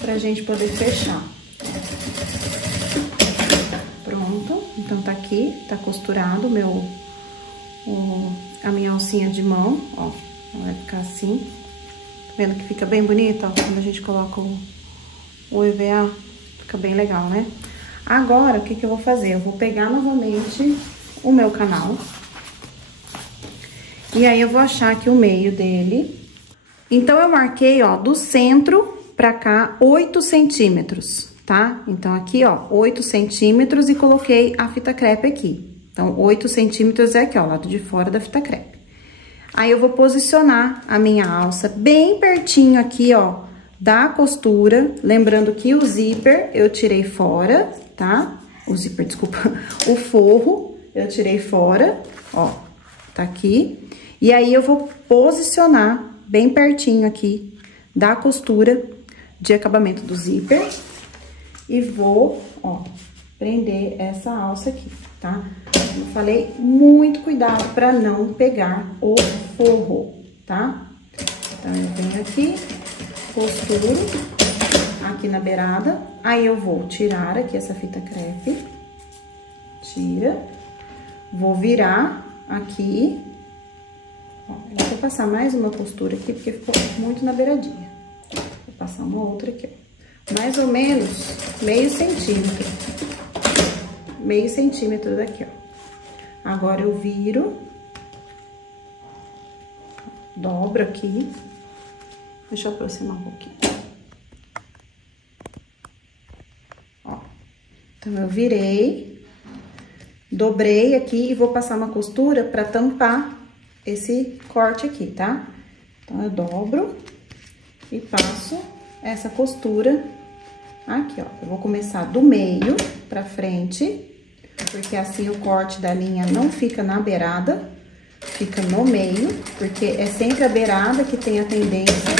pra gente poder fechar. Pronto, então tá aqui, tá costurado a minha alcinha de mão, ó. Ela vai ficar assim. Tá vendo que fica bem bonita, ó, quando a gente coloca o EVA, fica bem legal, né? Agora, o que eu vou fazer? Eu vou pegar novamente o meu canal. E aí, eu vou achar aqui o meio dele. Então, eu marquei, ó, do centro pra cá, 8 centímetros, tá? Então, aqui, ó, 8 centímetros e coloquei a fita crepe aqui. Então, 8 centímetros é aqui, ó, lado de fora da fita crepe. Aí, eu vou posicionar a minha alça bem pertinho aqui, ó, da costura. Lembrando que o zíper eu tirei fora, tá? O zíper, desculpa, o forro eu tirei fora, ó, tá aqui. E aí, eu vou posicionar bem pertinho aqui da costura de acabamento do zíper. E vou, ó, prender essa alça aqui, tá? Como eu falei, muito cuidado pra não pegar o forro, tá? Então, eu venho aqui, costuro aqui na beirada. Aí, eu vou tirar aqui essa fita crepe. Tira. Vou virar aqui. Ó, eu vou passar mais uma costura aqui, porque ficou muito na beiradinha. Vou passar uma outra aqui, ó. Mais ou menos meio centímetro. Meio centímetro daqui, ó. Agora, eu viro. Dobro aqui. Deixa eu aproximar um pouquinho. Ó. Então, eu virei, dobrei aqui e vou passar uma costura pra tampar esse corte aqui, tá? Então, eu dobro e passo essa costura aqui, ó. Eu vou começar do meio pra frente, porque assim o corte da linha não fica na beirada, fica no meio, porque é sempre a beirada que tem a tendência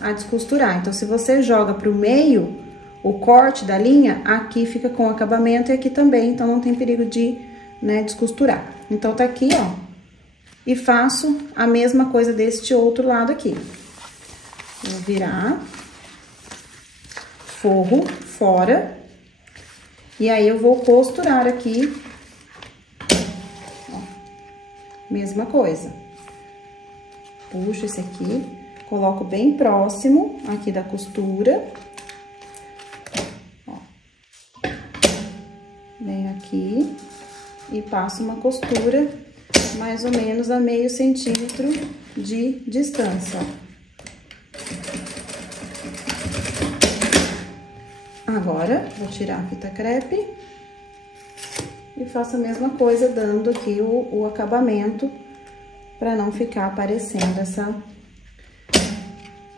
a descosturar. Então, se você joga pro meio, o corte da linha, aqui fica com acabamento e aqui também, então não tem perigo de, né, descosturar. Então, tá aqui, ó, e faço a mesma coisa deste outro lado aqui. Vou virar, forro fora, e aí eu vou costurar aqui, ó, mesma coisa. Puxo esse aqui, coloco bem próximo aqui da costura. Ó. Venho aqui e passo uma costura mais ou menos a meio centímetro de distância, ó. Agora, vou tirar a fita crepe e faço a mesma coisa, dando aqui o acabamento, pra não ficar aparecendo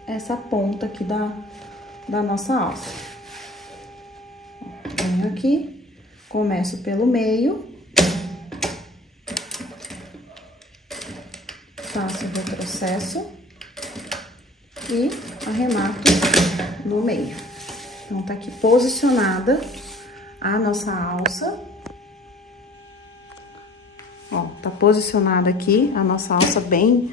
essa ponta aqui da nossa alça. Venho aqui, começo pelo meio, faço o retrocesso e arremato no meio. Então, tá aqui posicionada a nossa alça. Ó, tá posicionada aqui a nossa alça bem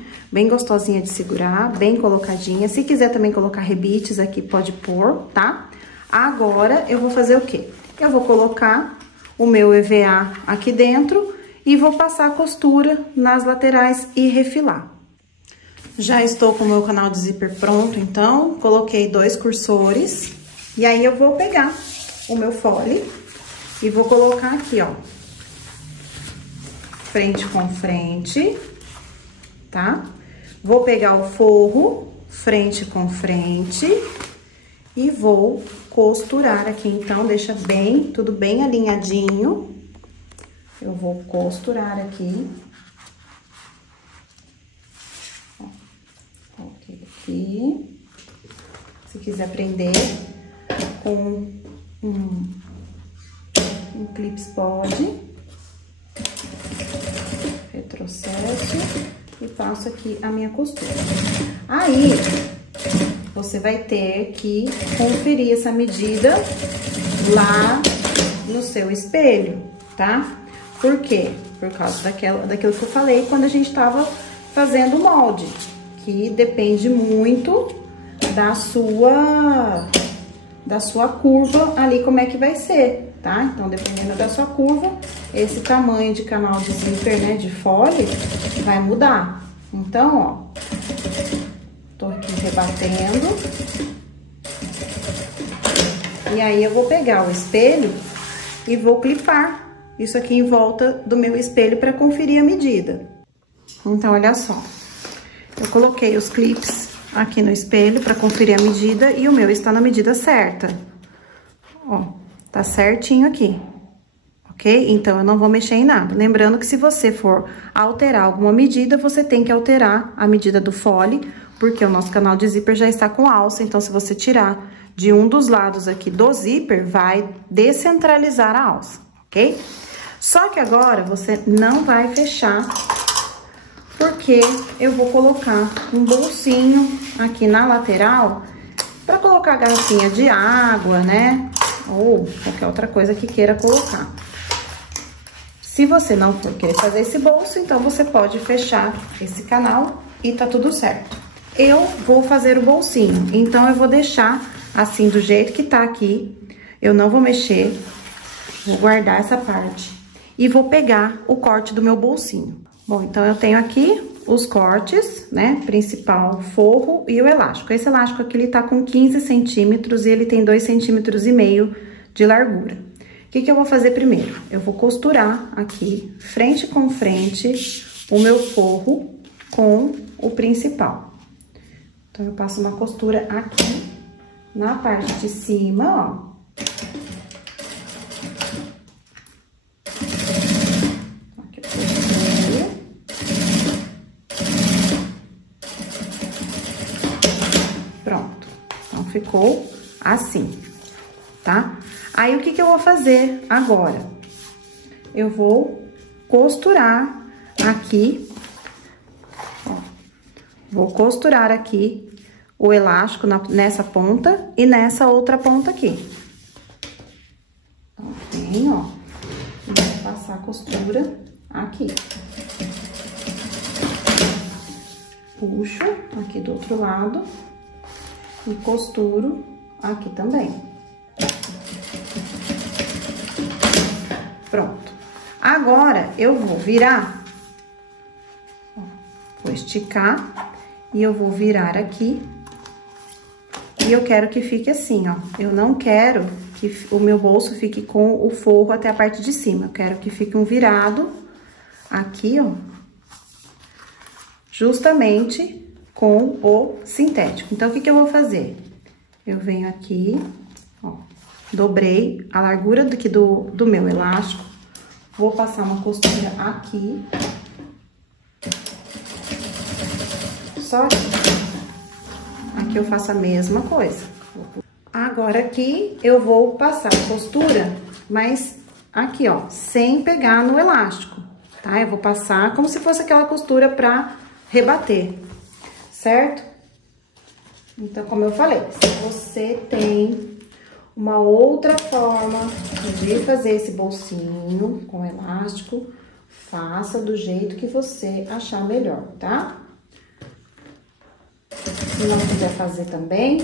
gostosinha de segurar, bem colocadinha. Se quiser também colocar rebites aqui, pode pôr, tá? Agora, eu vou fazer o quê? Eu vou colocar o meu EVA aqui dentro e vou passar a costura nas laterais e refilar. Já estou com o meu canal de zíper pronto, então, coloquei 2 cursores. E aí, eu vou pegar o meu fole e vou colocar aqui, ó, frente com frente, tá? Vou pegar o forro, frente com frente, e vou costurar aqui, então, deixa bem, tudo bem alinhadinho. Eu vou costurar aqui. Ó, coloquei aqui. Se quiser prender com um clips, pode. Retrocesso e passo aqui a minha costura. Aí, você vai ter que conferir essa medida lá no seu espelho, tá? Por quê? Por causa daquilo que eu falei quando a gente tava fazendo o molde, que depende muito da sua curva ali, como é que vai ser, tá? Então, dependendo da sua curva, esse tamanho de canal de zíper, né, de fole, vai mudar. Então, ó, tô aqui rebatendo. E aí, eu vou pegar o espelho e vou clipar isso aqui em volta do meu espelho para conferir a medida. Então, olha só. Eu coloquei os clips aqui no espelho para conferir a medida e o meu está na medida certa. Ó, tá certinho aqui, ok? Então, eu não vou mexer em nada. Lembrando que se você for alterar alguma medida, você tem que alterar a medida do fole, porque o nosso canal de zíper já está com alça, então se você tirar de um dos lados aqui do zíper, vai descentralizar a alça, ok? Só que agora, você não vai fechar, porque eu vou colocar um bolsinho aqui na lateral Pra colocar a garrafinha de água, né? Ou qualquer outra coisa que queira colocar. Se você não for querer fazer esse bolso, então você pode fechar esse canal e tá tudo certo. Eu vou fazer o bolsinho, então eu vou deixar assim do jeito que tá aqui. Eu não vou mexer, vou guardar essa parte e vou pegar o corte do meu bolsinho. Bom, então eu tenho aqui os cortes, né, principal, forro e o elástico. Esse elástico aqui, ele tá com 15 centímetros e ele tem 2,5 centímetros de largura. O que que eu vou fazer primeiro? Eu vou costurar aqui, frente com frente, o meu forro com o principal. Então, eu passo uma costura aqui, na parte de cima, ó. Ficou assim, tá? Aí, o que que eu vou fazer agora? Eu vou costurar aqui, ó. Vou costurar aqui o elástico nessa ponta e nessa outra ponta aqui. Então, vem, ó. Vou passar a costura aqui. Puxo aqui do outro lado. E costuro aqui também. Pronto. Agora, eu vou virar, ó, vou esticar e eu vou virar aqui. E eu quero que fique assim, ó. Eu não quero que o meu bolso fique com o forro até a parte de cima. Eu quero que fique um virado aqui, ó. Justamente com o sintético. Então, o que que eu vou fazer? Eu venho aqui, ó, dobrei a largura do meu elástico, vou passar uma costura aqui, só aqui. Aqui eu faço a mesma coisa. Agora, aqui, eu vou passar a costura, mas aqui, ó, sem pegar no elástico, tá? Eu vou passar como se fosse aquela costura pra rebater. Certo? Então, como eu falei, se você tem uma outra forma de fazer esse bolsinho com elástico, faça do jeito que você achar melhor, tá? Se não quiser fazer também,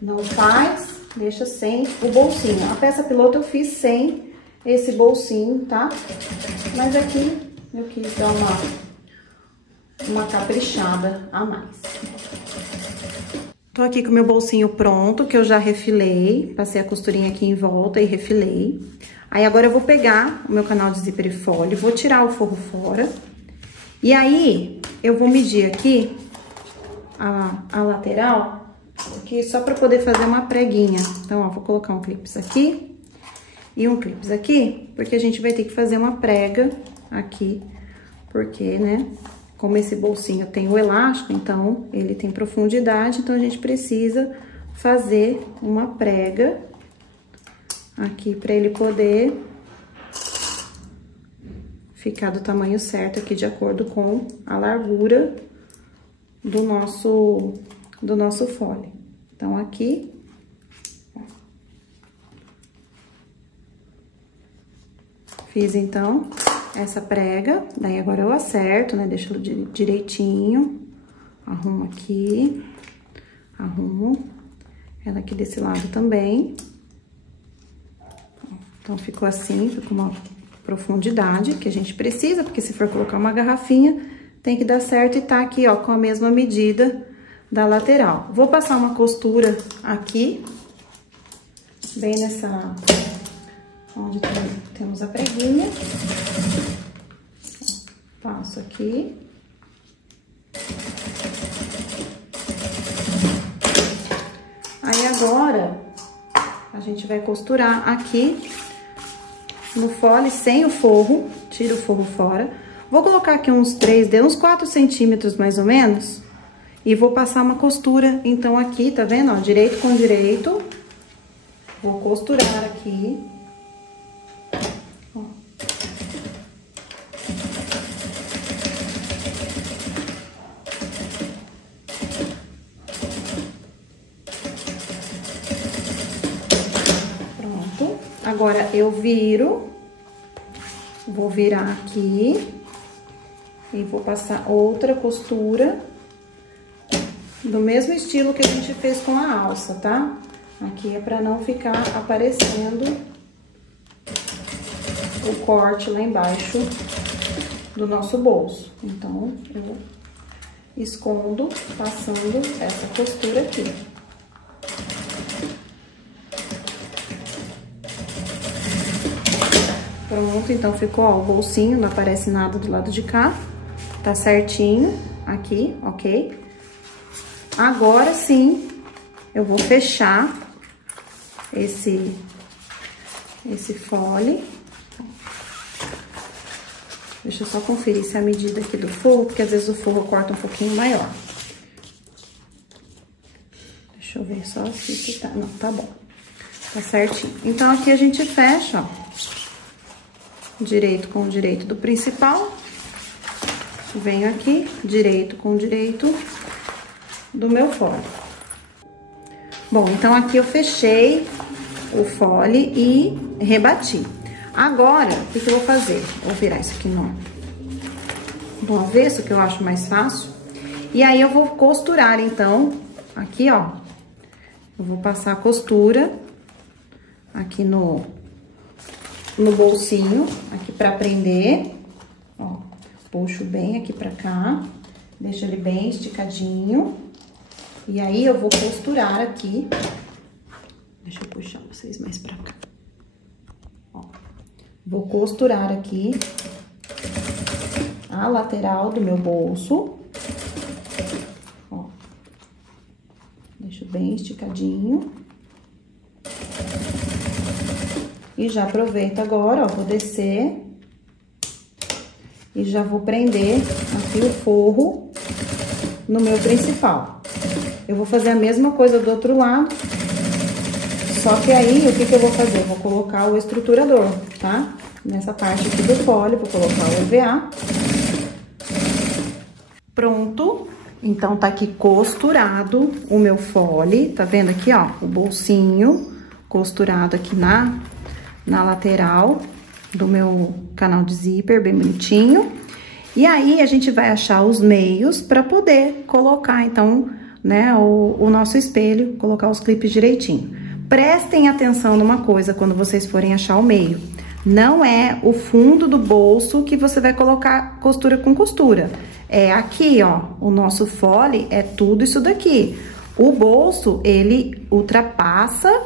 não faz, deixa sem o bolsinho. A peça piloto eu fiz sem esse bolsinho, tá? Mas aqui eu quis dar uma caprichada a mais. Tô aqui com o meu bolsinho pronto, que eu já refilei, passei a costurinha aqui em volta e refilei. Aí, agora eu vou pegar o meu canal de zíper e folha, vou tirar o forro fora. E aí, eu vou medir aqui a lateral, aqui só pra poder fazer uma preguinha. Então, ó, vou colocar um clips aqui e um clips aqui, porque a gente vai ter que fazer uma prega aqui, porque, né, como esse bolsinho tem o elástico, então ele tem profundidade, então a gente precisa fazer uma prega aqui para ele poder ficar do tamanho certo aqui, de acordo com a largura do nosso fole. Então, aqui, ó. Fiz, então, essa prega, daí agora eu acerto, né, deixo direitinho, arrumo aqui, arrumo ela aqui desse lado também. Então, ficou assim, ficou uma profundidade que a gente precisa, porque se for colocar uma garrafinha, tem que dar certo e tá aqui, ó, com a mesma medida da lateral. Vou passar uma costura aqui, bem nessa, onde temos a preguinha. Passo aqui. Aí, agora, a gente vai costurar aqui no fole sem o forro, tiro o forro fora. Vou colocar aqui uns 4 centímetros mais ou menos, e vou passar uma costura. Então, aqui, tá vendo, ó, direito com direito, vou costurar aqui. Ó. Agora, eu viro, vou virar aqui e vou passar outra costura do mesmo estilo que a gente fez com a alça, tá? Aqui é pra não ficar aparecendo o corte lá embaixo do nosso bolso. Então, eu escondo passando essa costura aqui. Pronto, então ficou, ó, o bolsinho, não aparece nada do lado de cá. Tá certinho aqui, ok? Agora sim, eu vou fechar esse fole. Deixa eu só conferir se é a medida aqui do forro, porque às vezes o forro corta um pouquinho maior. Deixa eu ver só se tá... Não, tá bom. Tá certinho. Então, aqui a gente fecha, ó. Direito com direito do principal. Venho aqui, direito com direito do meu fole. Bom, então aqui eu fechei o fole e rebati. Agora, o que eu vou fazer? Vou virar isso aqui no avesso, que eu acho mais fácil. E aí, eu vou costurar, então, aqui, ó. Eu vou passar a costura aqui no bolsinho, aqui pra prender. Ó, puxo bem aqui pra cá, deixo ele bem esticadinho. E aí, eu vou costurar aqui. Deixa eu puxar vocês mais pra cá. Ó, vou costurar aqui a lateral do meu bolso. Ó, deixo bem esticadinho. E já aproveito agora, ó, vou descer e já vou prender aqui o forro no meu principal. Eu vou fazer a mesma coisa do outro lado, só que aí, o que eu vou fazer? Eu vou colocar o estruturador, tá? Nessa parte aqui do fole, vou colocar o EVA. Pronto. Então, tá aqui costurado o meu fole, tá vendo aqui, ó? O bolsinho costurado aqui na lateral do meu canal de zíper, bem bonitinho. E aí, a gente vai achar os meios pra poder colocar, então, né, o nosso espelho, colocar os clipes direitinho. Prestem atenção numa coisa quando vocês forem achar o meio. Não é o fundo do bolso que você vai colocar costura com costura. É aqui, ó, o nosso fole é tudo isso daqui. O bolso, ele ultrapassa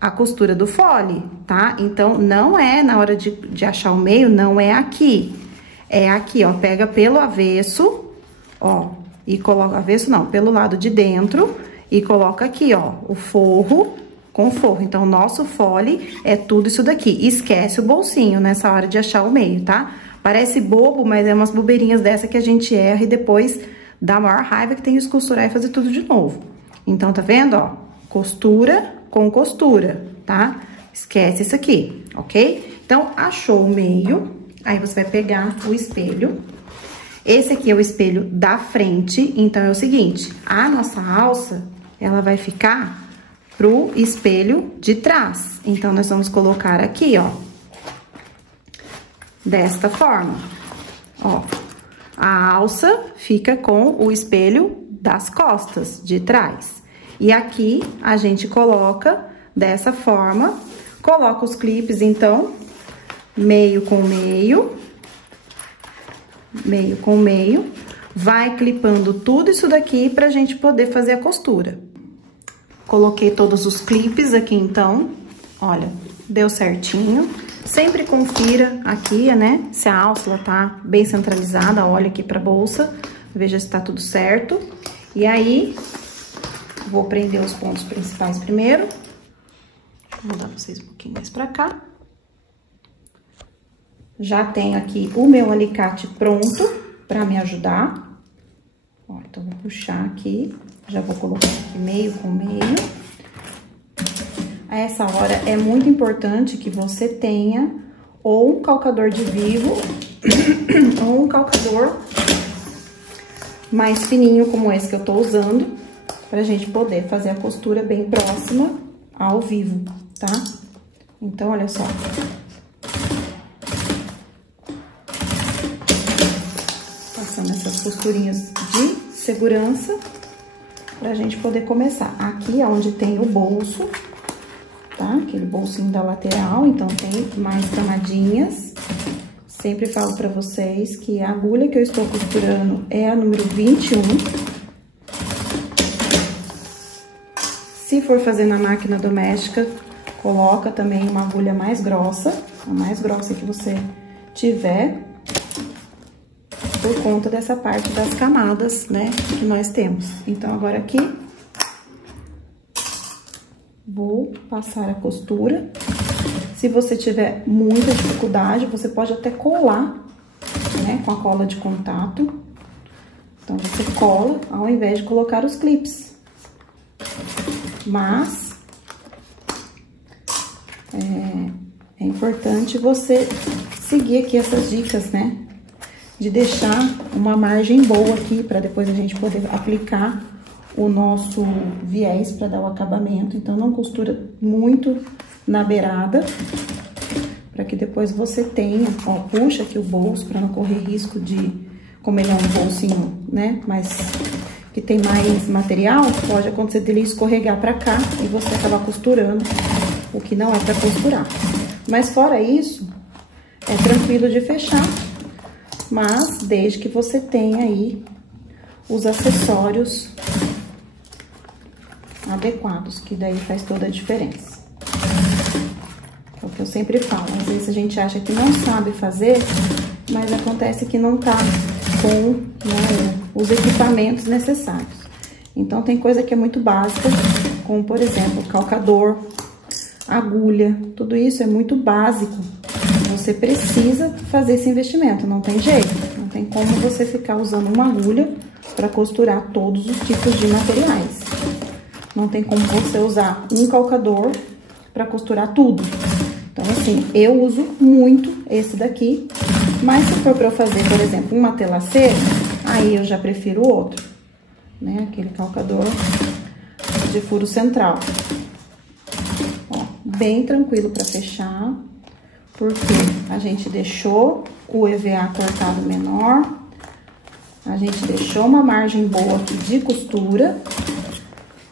a costura do fole, tá? Então, não é na hora de achar o meio, não é aqui. É aqui, ó, pega pelo avesso, ó, e coloca, avesso não, pelo lado de dentro, e coloca aqui, ó, o forro com forro. Então, o nosso fole é tudo isso daqui. Esquece o bolsinho nessa hora de achar o meio, tá? Parece bobo, mas é umas bobeirinhas dessa que a gente erra e depois dá a maior raiva que tem de costurar e fazer tudo de novo. Então, tá vendo, ó? Costura com costura, tá? Esquece isso aqui, ok? Então, achou o meio, aí você vai pegar o espelho. Esse aqui é o espelho da frente, então é o seguinte, a nossa alça, ela vai ficar pro espelho de trás. Então, nós vamos colocar aqui, ó, desta forma, ó. A alça fica com o espelho das costas, de trás. E aqui, a gente coloca dessa forma, coloca os clipes, então, meio com meio, meio com meio, vai clipando tudo isso daqui pra gente poder fazer a costura. Coloquei todos os clipes aqui, então, olha, deu certinho. Sempre confira aqui, né, se a alça tá bem centralizada, olha aqui pra bolsa, veja se tá tudo certo. E aí, vou prender os pontos principais primeiro. Deixa eu mudar vocês um pouquinho mais pra cá. Já tenho aqui o meu alicate pronto pra me ajudar. Ó, então, vou puxar aqui, já vou colocar aqui meio com meio. A essa hora, é muito importante que você tenha ou um calcador de vivo ou um calcador mais fininho como esse que eu tô usando, pra gente poder fazer a costura bem próxima ao vivo, tá? Então, olha só. Passando essas costurinhas de segurança pra gente poder começar. Aqui é onde tem o bolso, tá? Aquele bolsinho da lateral, então tem mais camadinhas. Sempre falo pra vocês que a agulha que eu estou costurando é a número 21. Se for fazer na máquina doméstica, coloca também uma agulha mais grossa, a mais grossa que você tiver, por conta dessa parte das camadas, né, que nós temos. Então, agora aqui, vou passar a costura. Se você tiver muita dificuldade, você pode até colar, né, com a cola de contato. Então, você cola ao invés de colocar os clips. Mas é importante você seguir aqui essas dicas, né? De deixar uma margem boa aqui, para depois a gente poder aplicar o nosso viés para dar o acabamento. Então, não costura muito na beirada, para que depois você tenha, ó, puxa aqui o bolso, para não correr risco de, como ele é um bolsinho, né, mas que tem mais material, pode acontecer dele escorregar para cá e você acabar costurando o que não é para costurar. Mas fora isso, é tranquilo de fechar. Mas desde que você tenha aí os acessórios adequados, que daí faz toda a diferença. É o que eu sempre falo, às vezes a gente acha que não sabe fazer, mas acontece que não tá com, né, os equipamentos necessários. Então tem coisa que é muito básica, como por exemplo, calcador, agulha, tudo isso é muito básico. Você precisa fazer esse investimento, não tem jeito. Não tem como você ficar usando uma agulha para costurar todos os tipos de materiais. Não tem como você usar um calcador para costurar tudo. Então, assim, eu uso muito esse daqui. Mas se for para eu fazer, por exemplo, um matelacê, aí eu já prefiro o outro, né? Aquele calcador de furo central. Ó, bem tranquilo para fechar. Porque a gente deixou o EVA cortado menor, a gente deixou uma margem boa aqui de costura,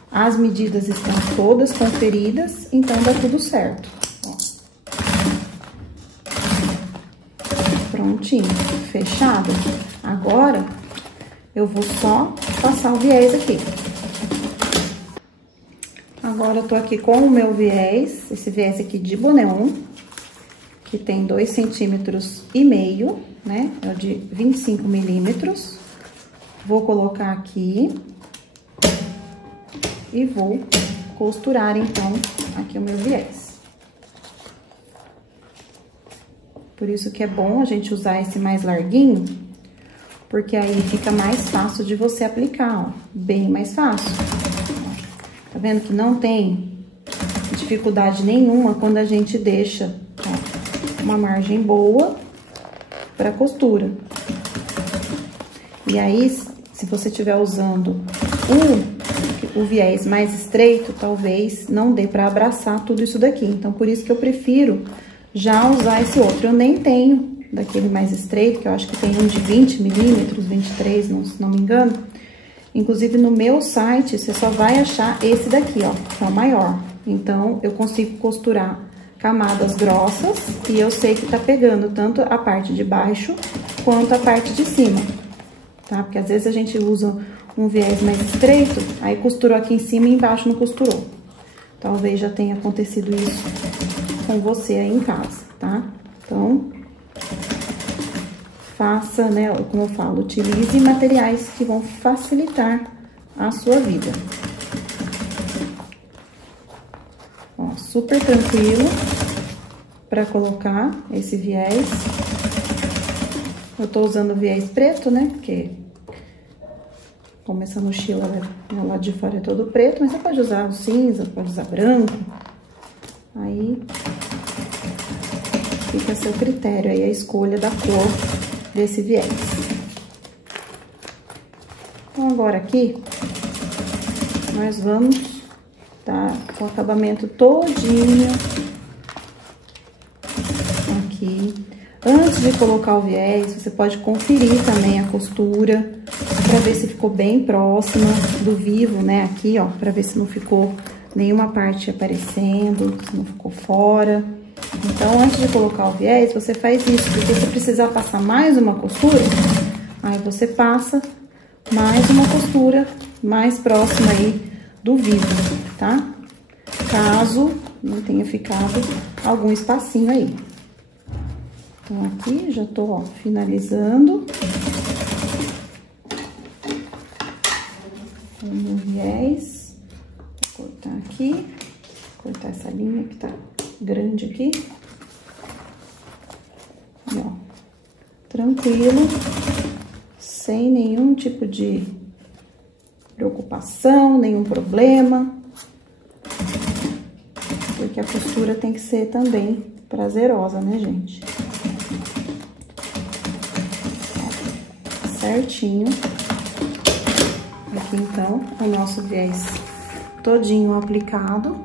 as medidas estão todas conferidas, então dá tudo certo. Ó. Prontinho, fechado. Agora, eu vou só passar o viés aqui. Agora, eu tô aqui com o meu viés, esse viés aqui de boneon, que tem 2,5 centímetros, né? É o de 25 milímetros. Vou colocar aqui e vou costurar, então, aqui o meu viés. Por isso que é bom a gente usar esse mais larguinho, porque aí fica mais fácil de você aplicar, ó, bem mais fácil. Ó, tá vendo que não tem dificuldade nenhuma quando a gente deixa, ó, uma margem boa para costura. E aí, se você estiver usando o viés mais estreito, talvez não dê para abraçar tudo isso daqui. Então, por isso que eu prefiro já usar esse outro. Eu nem tenho daquele mais estreito, que eu acho que tem um de 20 milímetros, 23, não me engano. Inclusive, no meu site, você só vai achar esse daqui, ó, que é o maior. Então, eu consigo costurar camadas grossas e eu sei que tá pegando tanto a parte de baixo quanto a parte de cima, tá? Porque às vezes a gente usa um viés mais estreito, aí costurou aqui em cima e embaixo não costurou. Talvez já tenha acontecido isso com você aí em casa, tá? Então, faça, né, como eu falo, utilize materiais que vão facilitar a sua vida. Ó, super tranquilo para colocar esse viés. Eu tô usando o viés preto, né, porque como essa mochila, né, o lado de fora é todo preto, mas você pode usar o cinza, pode usar branco. Aí fica a seu critério aí a escolha da cor desse viés. Então, agora aqui, nós vamos tá com o acabamento todinho aqui. Antes de colocar o viés, você pode conferir também a costura, pra ver se ficou bem próxima do vivo, né? Aqui, ó, pra ver se não ficou nenhuma parte aparecendo, se não ficou fora. Então, antes de colocar o viés, você faz isso, porque se precisar passar mais uma costura, aí você passa mais uma costura mais próxima aí do vivo, tá? Caso não tenha ficado algum espacinho aí. Então, aqui já tô, ó, finalizando. Com o viés. Vou cortar aqui. Cortar essa linha que tá grande aqui. E, ó, tranquilo. Sem nenhum tipo de preocupação, nenhum problema. Porque a costura tem que ser também prazerosa, né, gente? Certinho. Aqui, então, o nosso viés todinho aplicado.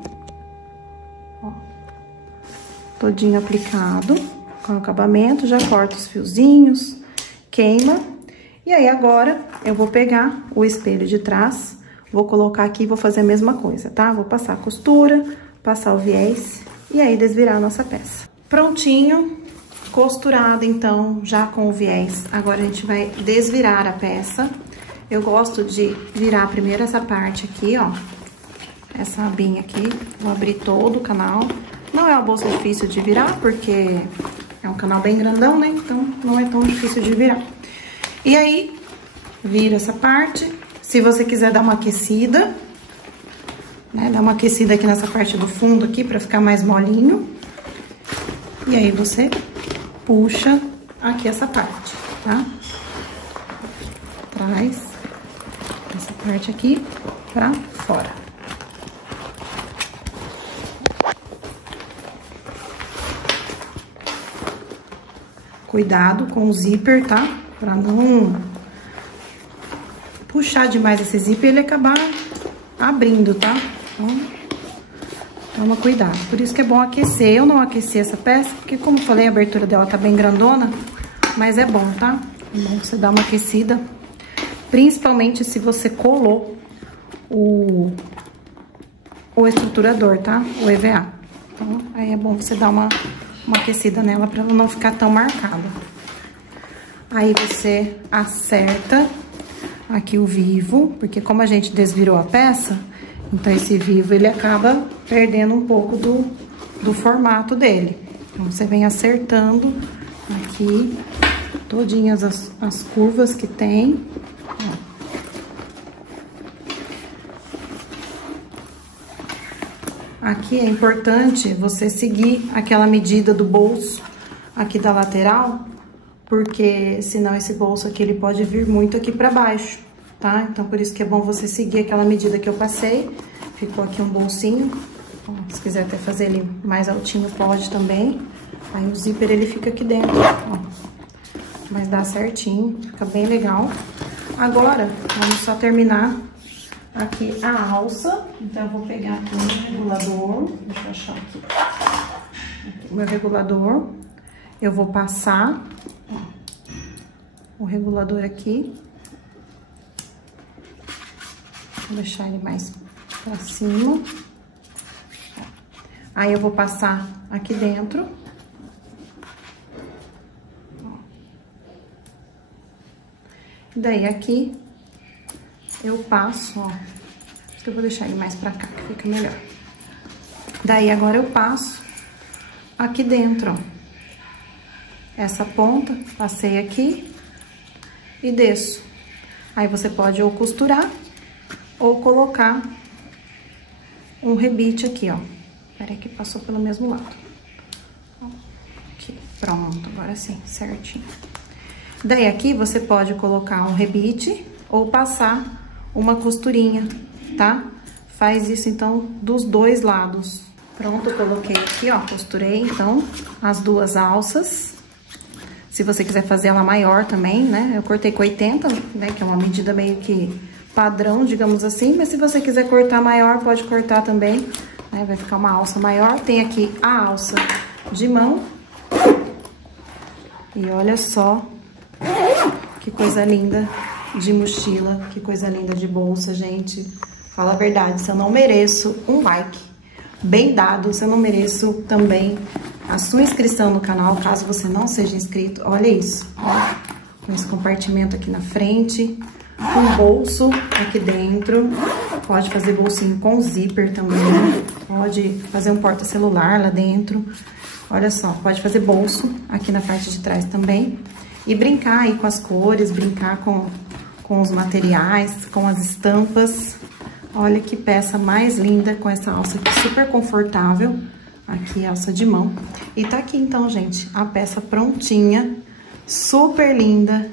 Ó, todinho aplicado. Com o acabamento, já corta os fiozinhos, queima. E aí, agora, eu vou pegar o espelho de trás, vou colocar aqui e vou fazer a mesma coisa, tá? Vou passar a costura, passar o viés e aí desvirar a nossa peça. Prontinho, costurado, então, já com o viés. Agora, a gente vai desvirar a peça. Eu gosto de virar primeiro essa parte aqui, ó. Essa abinha aqui, vou abrir todo o canal. Não é uma bolsa difícil de virar, porque é um canal bem grandão, né? Então, não é tão difícil de virar. E aí, vira essa parte. Se você quiser dar uma aquecida, né? Dá uma aquecida aqui nessa parte do fundo aqui, pra ficar mais molinho. E aí, você puxa aqui essa parte, tá? Traz essa parte aqui pra fora. Cuidado com o zíper, tá? Pra não puxar demais esse zíper e ele acabar abrindo, tá? Então, toma cuidado. Por isso que é bom aquecer. Eu não aqueci essa peça, porque como eu falei, a abertura dela tá bem grandona, mas é bom, tá? É bom você dar uma aquecida, principalmente se você colou o estruturador, tá? O EVA. Então, aí é bom você dar uma aquecida nela pra ela não ficar tão marcada. Aí você acerta aqui o vivo, porque como a gente desvirou a peça, então esse vivo ele acaba perdendo um pouco do formato dele. Então você vem acertando aqui todinhas as curvas que tem. Aqui é importante você seguir aquela medida do bolso aqui da lateral, porque senão esse bolso aqui ele pode vir muito aqui pra baixo, tá? Então por isso que é bom você seguir aquela medida que eu passei. Ficou aqui um bolsinho, se quiser até fazer ele mais altinho pode também. Aí o zíper ele fica aqui dentro, ó. Mas dá certinho, fica bem legal. Agora vamos só terminar aqui a alça. Então eu vou pegar aqui o regulador, deixa eu achar aqui o meu regulador. Eu vou passar, ó, o regulador aqui. Vou deixar ele mais pra cima. Aí eu vou passar aqui dentro. Daí aqui eu passo, ó. Acho que eu vou deixar ele mais pra cá, que fica melhor. Daí agora eu passo aqui dentro, ó. Essa ponta, passei aqui e desço. Aí você pode ou costurar ou colocar um rebite aqui, ó. Peraí que passou pelo mesmo lado. Aqui, pronto, agora sim, certinho. Daí aqui você pode colocar um rebite ou passar uma costurinha, tá? Faz isso então dos dois lados. Pronto, eu coloquei aqui, ó, costurei então as duas alças. Se você quiser fazer ela maior também, né? Eu cortei com 80, né? Que é uma medida meio que padrão, digamos assim. Mas se você quiser cortar maior, pode cortar também, né? Vai ficar uma alça maior. Tem aqui a alça de mão E olha só que coisa linda de mochila, que coisa linda de bolsa, gente. Fala a verdade, se eu não mereço um like bem dado, se eu não mereço também a sua inscrição no canal, caso você não seja inscrito. Olha isso, ó, com esse compartimento aqui na frente, um bolso aqui dentro. Pode fazer bolsinho com zíper também, pode fazer um porta-celular lá dentro. Olha só, pode fazer bolso aqui na parte de trás também. E brincar aí com as cores, brincar com os materiais, com as estampas. Olha que peça mais linda com essa alça aqui, super confortável. Aqui, alça de mão. E tá aqui então, gente, a peça prontinha, super linda,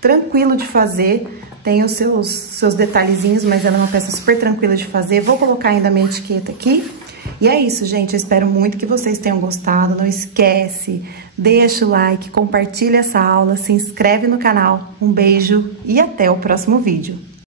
tranquilo de fazer. Tem os seus detalhezinhos, mas ela é uma peça super tranquila de fazer. Vou colocar ainda a minha etiqueta aqui. E é isso, gente. Eu espero muito que vocês tenham gostado. Não esquece, deixa o like, compartilha essa aula, se inscreve no canal. Um beijo e até o próximo vídeo.